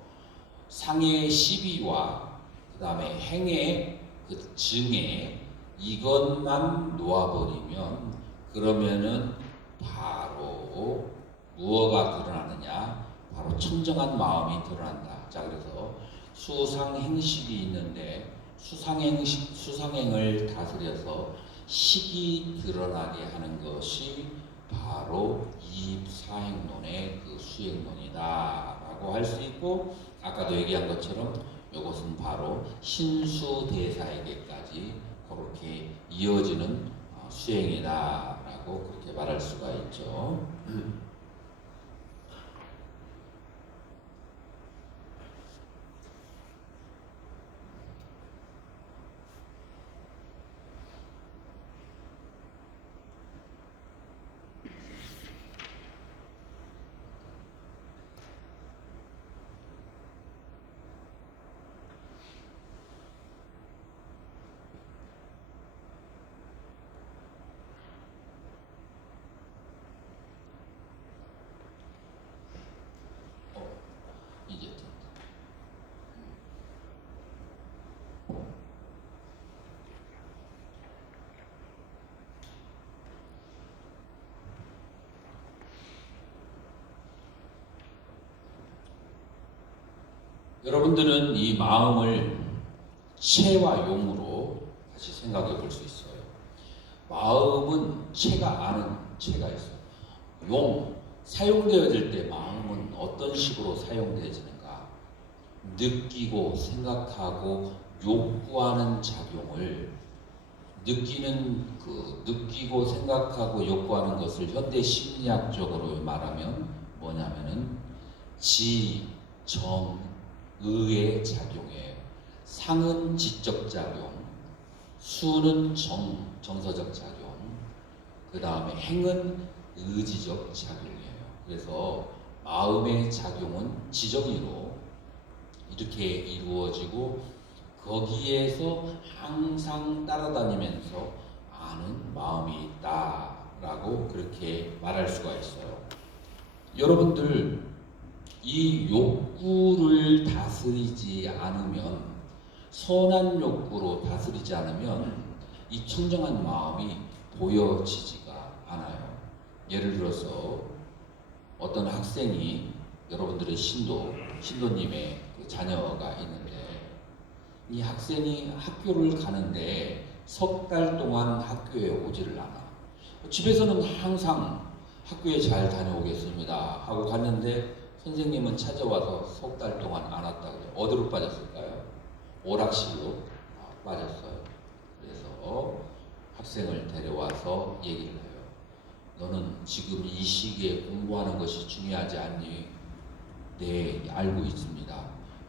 상의 시비와 그 다음에 행의 그 증애, 이것만 놓아버리면 그러면은 바로 무엇가 드러나느냐, 바로 청정한 마음이 드러난다. 자, 그래서 수상행식이 있는데 수상행을 다스려서 식이 드러나게 하는 것이 바로 이입사행론의 그 수행론이다라고 할 수 있고, 아까도 얘기한 것처럼 이것은 바로 신수대사에게까지 그렇게 이어지는 수행이다라고 그렇게 말할 수가 있죠. 여러분들은 이 마음을 체와 용으로 다시 생각해 볼 수 있어요. 마음은 체가 아는 체가 있어요. 용, 사용되어질 때 마음은 어떤 식으로 사용되어지는가? 느끼고 생각하고 욕구하는 작용을 느끼고 생각하고 욕구하는 것을 현대 심리학적으로 말하면 뭐냐면은 지, 정, 의의 작용이에요. 상은 지적 작용, 수는 정서적 작용, 그 다음에 행은 의지적 작용이에요. 그래서 마음의 작용은 지정의로 이렇게 이루어지고 거기에서 항상 따라다니면서 아는 마음이 있다라고 그렇게 말할 수가 있어요. 여러분들 이 욕구를 다스리지 않으면 선한 욕구로 다스리지 않으면 이 청정한 마음이 보여지지가 않아요. 예를 들어서 어떤 학생이 여러분들의 신도님의 그 자녀가 있는데 이 학생이 학교를 가는데 석 달 동안 학교에 오지를 않아. 집에서는 항상 학교에 잘 다녀오겠습니다 하고 갔는데 선생님은 찾아와서 석 달 동안 안 왔다고 해요. 어디로 빠졌을까요? 오락실로 빠졌어요. 그래서 학생을 데려와서 얘기를 해요. 너는 지금 이 시기에 공부하는 것이 중요하지 않니? 네, 알고 있습니다.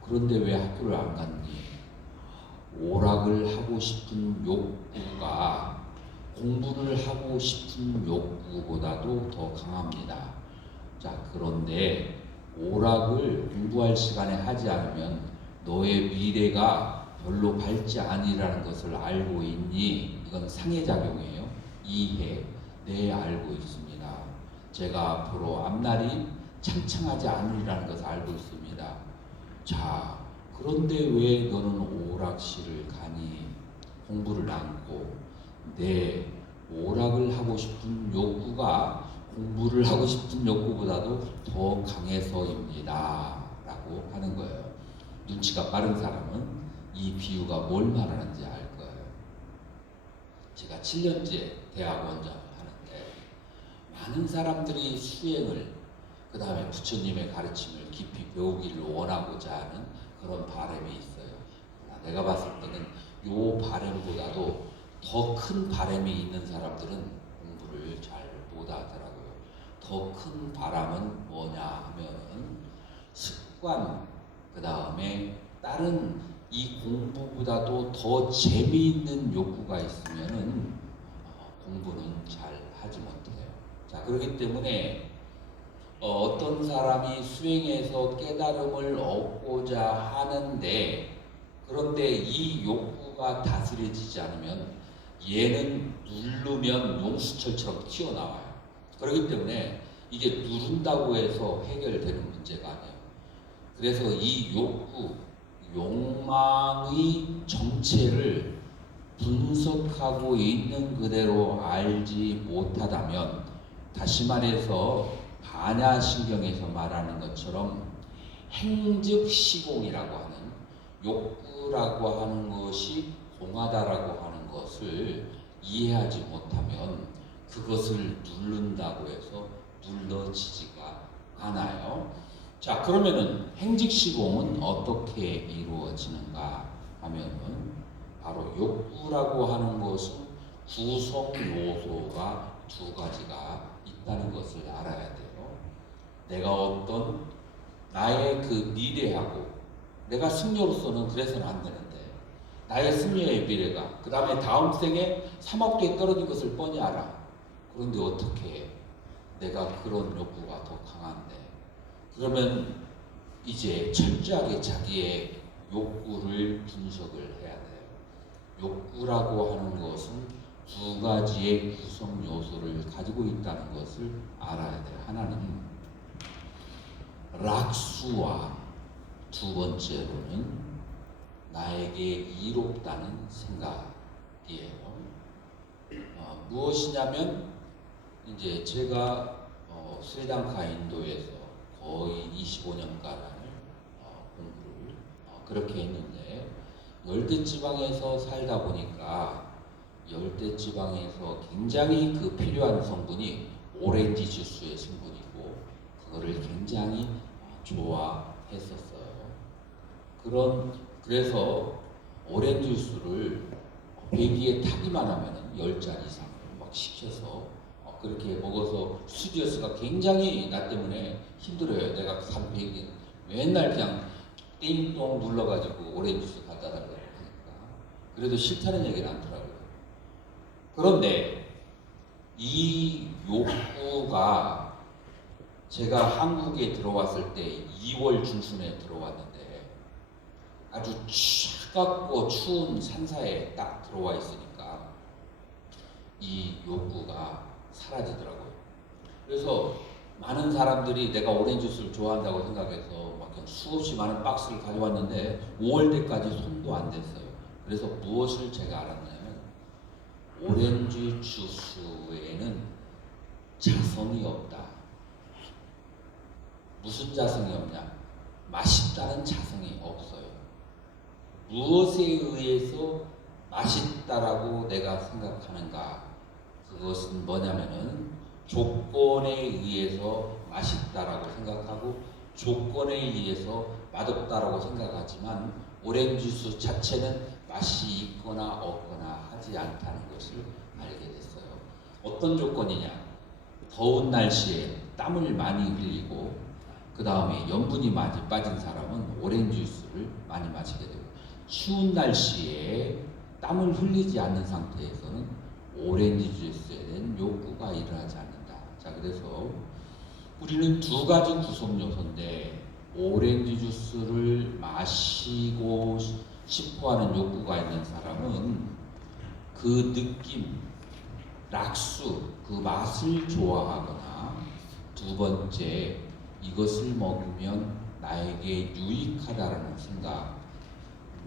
그런데 왜 학교를 안 갔니? 오락을 하고 싶은 욕구가 공부를 하고 싶은 욕구보다도 더 강합니다. 자, 그런데 오락을 공부할 시간에 하지 않으면 너의 미래가 별로 밝지 않으라는 것을 알고 있니? 이건 상해작용이에요. 이해. 네, 알고 있습니다. 제가 앞으로 앞날이 창창하지 않으리라는 것을 알고 있습니다. 자, 그런데 왜 너는 오락실을 가니? 공부를 않고. 네, 오락을 하고 싶은 욕구가 공부를 하고 싶은 욕구보다도 더 강해서입니다 라고 하는 거예요. 눈치가 빠른 사람은 이 비유가 뭘 말하는지 알 거예요. 제가 7년째 대학 원장을 하는데 많은 사람들이 수행을 그 다음에 부처님의 가르침을 깊이 배우기를 원하고자 하는 그런 바람이 있어요. 내가 봤을 때는 요 바람보다도 더 큰 바람이 있는 사람들은 공부를 잘 못하더라고요. 더 큰 바람은 뭐냐 하면은 습관, 그 다음에 다른 이 공부보다도 더 재미있는 욕구가 있으면은 공부는 잘 하지 못해요. 자, 그렇기 때문에 어떤 사람이 수행해서 깨달음을 얻고자 하는데 그런데 이 욕구가 다스려지지 않으면 얘는 누르면 용수철처럼 튀어나와요. 그렇기 때문에 이게 누른다고 해서 해결되는 문제가 아니에요. 그래서 이 욕구, 욕망의 정체를 분석하고 있는 그대로 알지 못하다면 다시 말해서 반야신경에서 말하는 것처럼 행즉시공이라고 하는 욕구라고 하는 것이 공하다라고 하는 것을 이해하지 못하면 그것을 누른다고 해서 눌러지지가 않아요. 자, 그러면은 행직시공은 어떻게 이루어지는가 하면은 바로 욕구라고 하는 것은 구성 요소가 두 가지가 있다는 것을 알아야 돼요. 내가 어떤 나의 그 미래하고 내가 승려로서는 그래서는 안 되는데 나의 승려의 미래가 그 다음에 다음 생에 3억 개 떨어진 것을 뻔히 알아. 그런데 어떻게 해? 내가 그런 욕구가 더 강한데 그러면 이제 철저하게 자기의 욕구를 분석을 해야 돼요. 욕구라고 하는 것은 두 가지의 구성 요소를 가지고 있다는 것을 알아야 돼요. 하나는 락수와 두 번째로는 나에게 이롭다는 생각이에요. 무엇이냐면 이제 제가 스리랑카 인도에서 거의 25년가량을 공부를 그렇게 했는데 열대지방에서 살다 보니까 열대지방에서 굉장히 그 필요한 성분이 오렌지 주스의 성분이고 그거를 굉장히 좋아했었어요. 그래서 오렌지 주스를 배기에 타기만 하면 10잔 이상을 막 시켜서 그렇게 먹어서 스튜디오스가 굉장히 나 때문에 힘들어요. 내가 산 배기 맨날 그냥 띵동 눌러가지고 오렌지 주스 갖다 달라고 하니까 그래도 싫다는 얘기는 않더라고요. 그런데 이 욕구가 제가 한국에 들어왔을 때 2월 중순에 들어왔는데 아주 차갑고 추운 산사에 딱 들어와 있으니까 이 욕구가 사라지더라고요. 그래서 많은 사람들이 내가 오렌지 주스를 좋아한다고 생각해서 막 그냥 수없이 많은 박스를 가져왔는데 5월 때까지 손도 안 댔어요. 그래서 무엇을 제가 알았냐면 오렌지 주스에는 자성이 없다. 무슨 자성이 없냐? 맛있다는 자성이 없어요. 무엇에 의해서 맛있다라고 내가 생각하는가? 그것은 뭐냐면은 조건에 의해서 맛있다라고 생각하고 조건에 의해서 맛없다라고 생각하지만 오렌지 주스 자체는 맛이 있거나 없거나 하지 않다는 것을 알게 됐어요. 어떤 조건이냐? 더운 날씨에 땀을 많이 흘리고 그 다음에 염분이 많이 빠진 사람은 오렌지 주스를 많이 마시게 되고 추운 날씨에 땀을 흘리지 않는 상태에서는 오렌지 주스에 대한 욕구가 일어나지 않는다. 자, 그래서 우리는 두 가지 구성 요소인데 오렌지 주스를 마시고 싶어하는 욕구가 있는 사람은 그 느낌, 락수, 그 맛을 좋아하거나 두 번째 이것을 먹으면 나에게 유익하다라는 생각.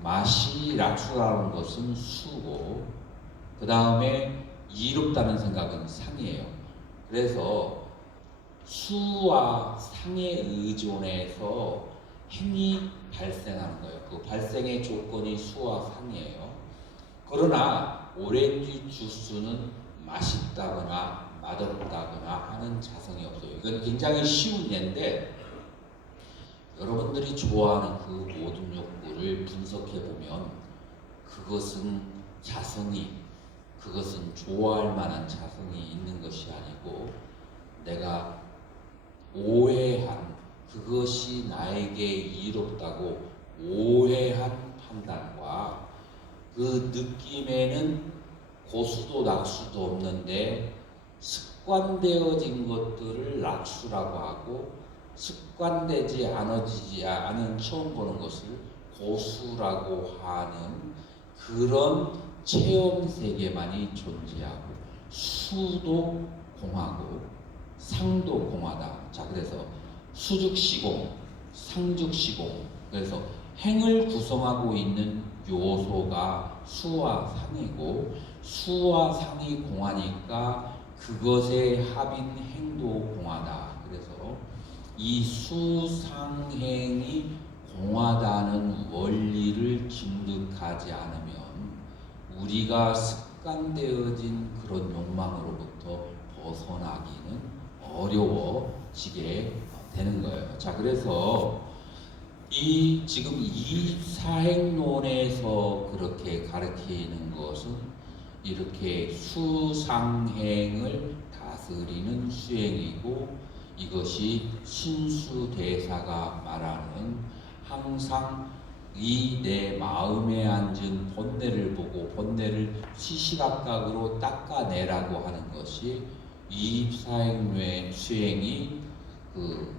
맛이 락수라는 것은 수고 그 다음에 이롭다는 생각은 상이에요. 그래서 수와 상에 의존해서 행이 발생하는 거예요. 그 발생의 조건이 수와 상이에요. 그러나 오렌지 주스는 맛있다거나 맛없다거나 하는 자성이 없어요. 이건 굉장히 쉬운 예인데 여러분들이 좋아하는 그 모든 욕구를 분석해 보면 그것은 그것은 좋아할 만한 자성이 있는 것이 아니고 내가 오해한 그것이 나에게 이롭다고 오해한 판단과 그 느낌에는 고수도 낙수도 없는데 습관되어진 것들을 낙수라고 하고 습관되지 않은 처음 보는 것을 고수라고 하는 그런 체험 세계만이 존재하고 수도 공하고 상도 공하다. 자, 그래서 수즉시공, 상즉시공. 그래서 행을 구성하고 있는 요소가 수와 상이고 수와 상이 공하니까 그것의 합인 행도 공하다. 그래서 이 수상행이 공하다는 원리를 증득하지 않으면 우리가 습관되어진 그런 욕망으로부터 벗어나기는 어려워지게 되는 거예요. 자, 그래서 지금 이 사행론에서 그렇게 가르치는 것은 이렇게 수상행을 다스리는 수행이고 이것이 신수대사가 말하는 항상 이 내 마음에 앉은 본내를 보고 본내를 시시각각으로 닦아내라고 하는 것이 이 사행의 수행이 그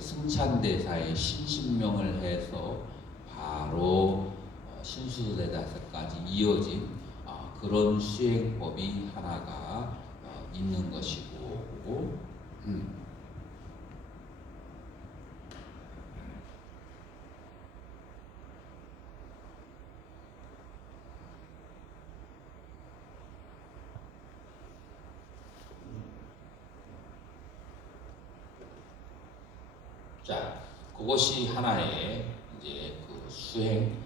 승찬대사의 신신명을 해서 바로 신수대사까지 이어진 그런 수행법이 하나가 있는 것이고 자, 그것이 하나의 이제 그 수행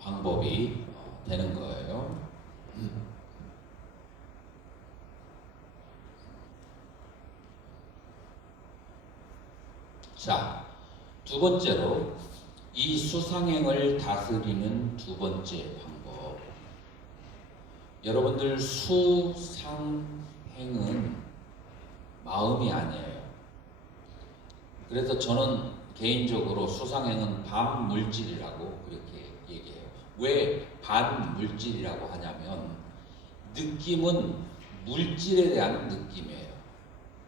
방법이 되는 거예요. 자, 두 번째로 이 수상행을 다스리는 두 번째 방법. 여러분들 수상행은 마음이 아니에요. 그래서 저는 개인적으로 수상행은 반물질이라고 그렇게 얘기해요. 왜 반물질이라고 하냐면 느낌은 물질에 대한 느낌이에요.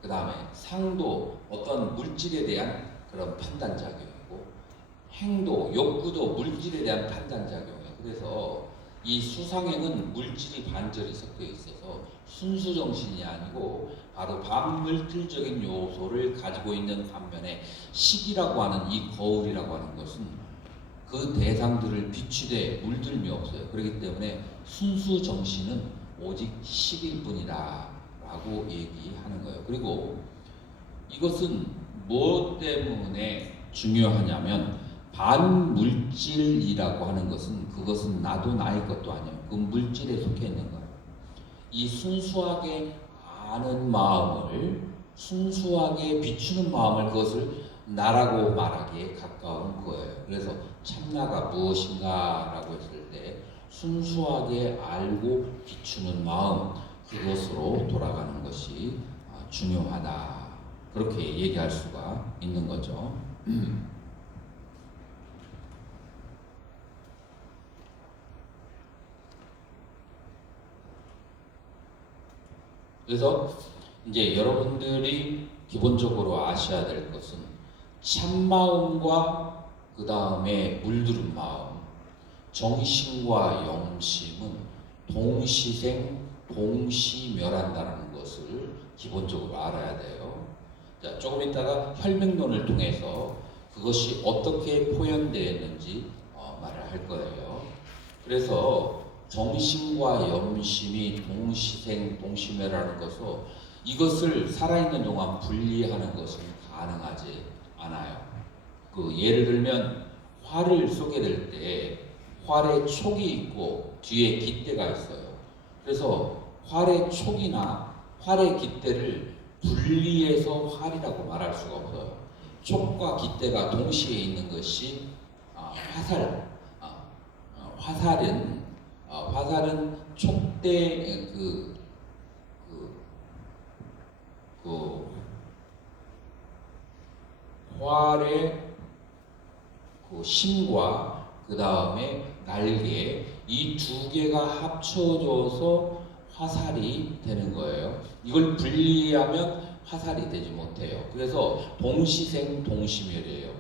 그 다음에 상도 어떤 물질에 대한 그런 판단작용이고 행도, 욕구도 물질에 대한 판단작용이에요. 그래서 이 수상행은 물질이 반절이 섞여 있어서 순수정신이 아니고 바로 반물질적인 요소를 가지고 있는 반면에 식이라고 하는 이 거울이라고 하는 것은 그 대상들을 비추되 물들미 없어요. 그렇기 때문에 순수정신은 오직 식일 뿐이다 라고 얘기하는 거예요. 그리고 이것은 무엇 때문에 중요하냐면 반물질이라고 하는 것은 그것은 나도 나의 것도 아니에요. 그 물질에 속해 있는 거예요. 이 순수하게 아는 마음을, 순수하게 비추는 마음을, 그것을 나라고 말하기에 가까운 거예요. 그래서 참나가 무엇인가 라고 했을 때 순수하게 알고 비추는 마음, 그것으로 돌아가는 것이 중요하다. 그렇게 얘기할 수가 있는 거죠. 그래서 이제 여러분들이 기본적으로 아셔야 될 것은 참마음과 그 다음에 물들은 마음, 정신과 영심은 동시생, 동시멸한다는 것을 기본적으로 알아야 돼요. 자, 조금 있다가 혈맹론을 통해서 그것이 어떻게 표현되었는지 말을 할 거예요. 그래서 정신과 염심이 동시생, 동시멸하는 것은 이것을 살아있는 동안 분리하는 것은 가능하지 않아요. 그 예를 들면 활을 쏘게 될 때 활에 촉이 있고 뒤에 깃대가 있어요. 그래서 활의 촉이나 활의 깃대를 분리해서 활이라고 말할 수가 없어요. 촉과 깃대가 동시에 있는 것이 화살. 화살은 촉대 활의 그 심과 그 다음에 날개, 이 두 개가 합쳐져서 화살이 되는 거예요. 이걸 분리하면 화살이 되지 못해요. 그래서 동시생 동시멸이에요.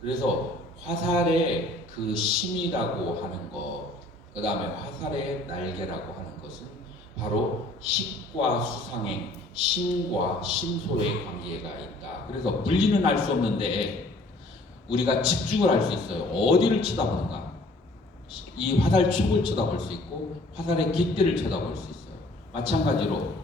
그래서 화살의 그 심이라고 하는 것, 그 다음에 화살의 날개라고 하는 것은 바로 식과 수상행, 심과 심소의 관계가 있다. 그래서 분리는 할 수 없는데 우리가 집중을 할 수 있어요. 어디를 쳐다보는가? 이 화살 촉을 쳐다볼 수 있고 화살의 깃대를 쳐다볼 수 있어요. 마찬가지로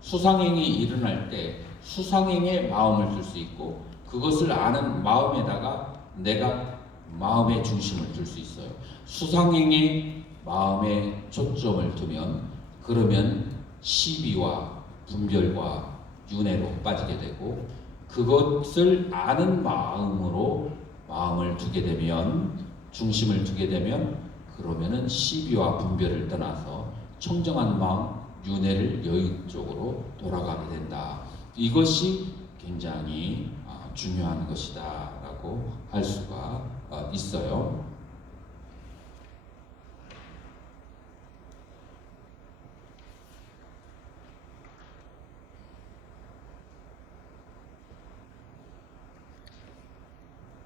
수상행이 일어날 때 수상행에 마음을 둘 수 있고 그것을 아는 마음에다가 내가 마음의 중심을 둘 수 있어요. 수상행에 마음에 초점을 두면 그러면 시비와 분별과 윤회로 빠지게 되고 그것을 아는 마음으로 마음을 두게 되면 중심을 두게 되면 그러면은 시비와 분별을 떠나서 청정한 마음, 윤회를 여의 쪽으로 돌아가게 된다. 이것이 굉장히 중요한 것이다라고 할 수가 있어요.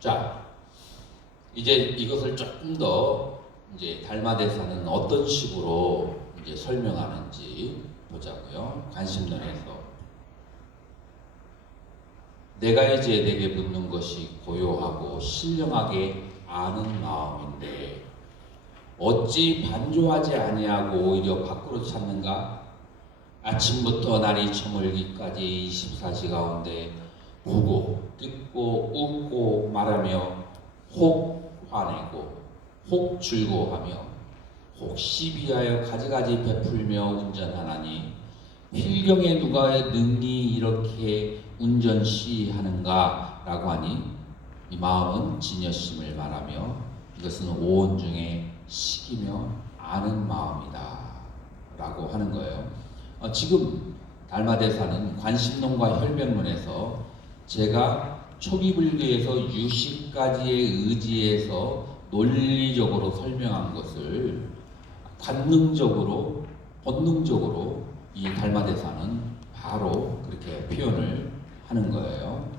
자, 이제 이것을 조금 더 이제 달마대사는 어떤 식으로 이제 설명하는지 보자고요. 관심론에서 내가 이제 내게 묻는 것이 고요하고 신령하게 아는 마음인데 어찌 반조하지 아니하고 오히려 밖으로 찾는가? 아침부터 날이 저물기까지 24시 가운데 보고 듣고 웃고 말하며 혹 화내고 혹 즐거워하며 혹시 비하여 가지가지 베풀며 운전하나니 필경에 누가 능히 이렇게 운전시 하는가 라고 하니 이 마음은 진여심을 말하며 이것은 오온 중에 식이며 아는 마음이다 라고 하는 거예요. 지금 달마대사는 관심론과 혈맹론에서 제가 초기 불교에서 유식까지의 의지에서 논리적으로 설명한 것을 관능적으로 본능적으로 이 달마대사는 바로 그렇게 표현을 하는 거예요.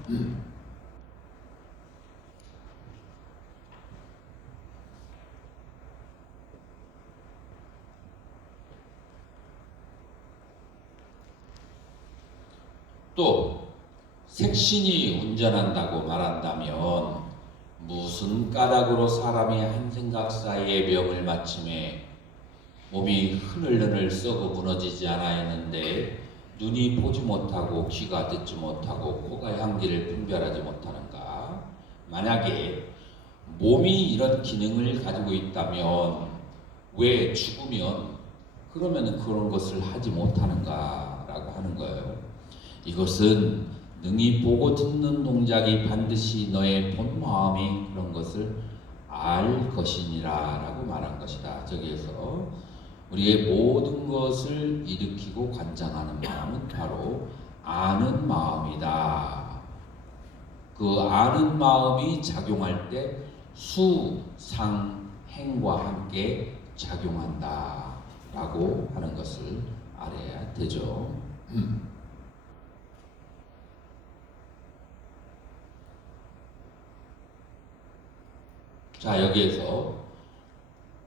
또 색신이 운전한다고 말한다면 무슨 까닭으로 사람이 한 생각 사이에 명을 맞춤에 몸이 흐늘흐늘 썩어 무너지지 않았는데 눈이 보지 못하고 귀가 듣지 못하고 코가 향기를 분별하지 못하는가? 만약에 몸이 이런 기능을 가지고 있다면 왜 죽으면 그러면 그런 것을 하지 못하는가라고 하는 거예요. 이것은 능히 보고 듣는 동작이 반드시 너의 본 마음이 그런 것을 알 것이니라 라고 말한 것이다. 저기에서 우리의 모든 것을 일으키고 관장하는 마음은 바로 아는 마음이다. 그 아는 마음이 작용할 때 수, 상, 행과 함께 작용한다 라고 하는 것을 알아야 되죠. 자, 여기에서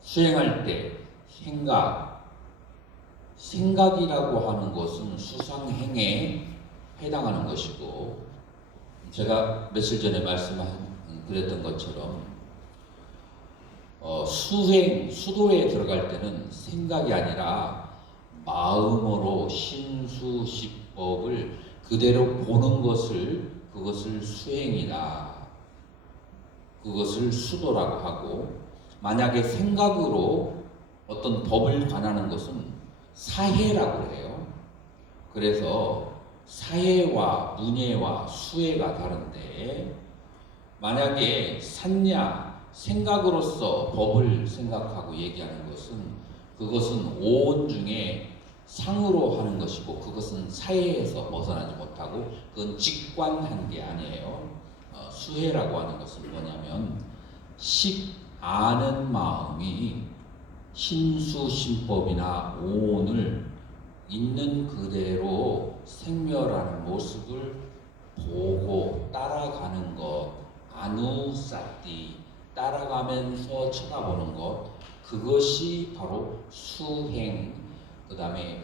수행할 때 생각이라고 하는 것은 수상행에 해당하는 것이고, 제가 며칠 전에 그랬던 것처럼 수도에 들어갈 때는 생각이 아니라 마음으로 신수시법을 그대로 보는 그것을 수행이다. 그것을 수도라고 하고, 만약에 생각으로 어떤 법을 관하는 것은 사해라고 해요. 그래서 사해와 문예와 수해가 다른데, 만약에 생각으로서 법을 생각하고 얘기하는 것은 그것은 오온 중에 상으로 하는 것이고, 그것은 사해에서 벗어나지 못하고 그건 직관한 게 아니에요. 수해라고 하는 것은 뭐냐면 아는 마음이 신수신법이나 오온을 있는 그대로 생멸하는 모습을 보고 따라가는 것, 아누사띠, 따라가면서 쳐다보는 것, 그것이 바로 수행, 그 다음에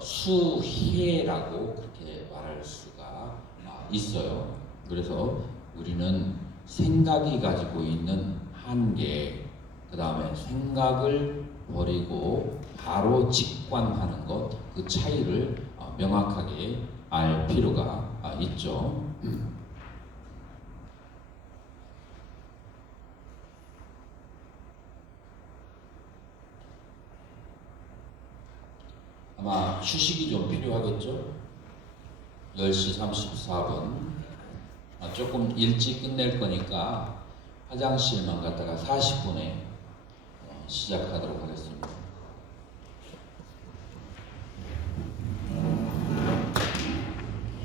수해라고 그렇게 말할 수가 있어요. 그래서 우리는 생각이 가지고 있는 한계, 그 다음에 생각을 버리고 바로 직관하는 것, 그 차이를 명확하게 알 필요가 있죠. 아마 휴식이 좀 필요하겠죠? 10시 34분. 조금 일찍 끝낼 거니까 화장실만 갔다가 40분에 시작하도록 하겠습니다.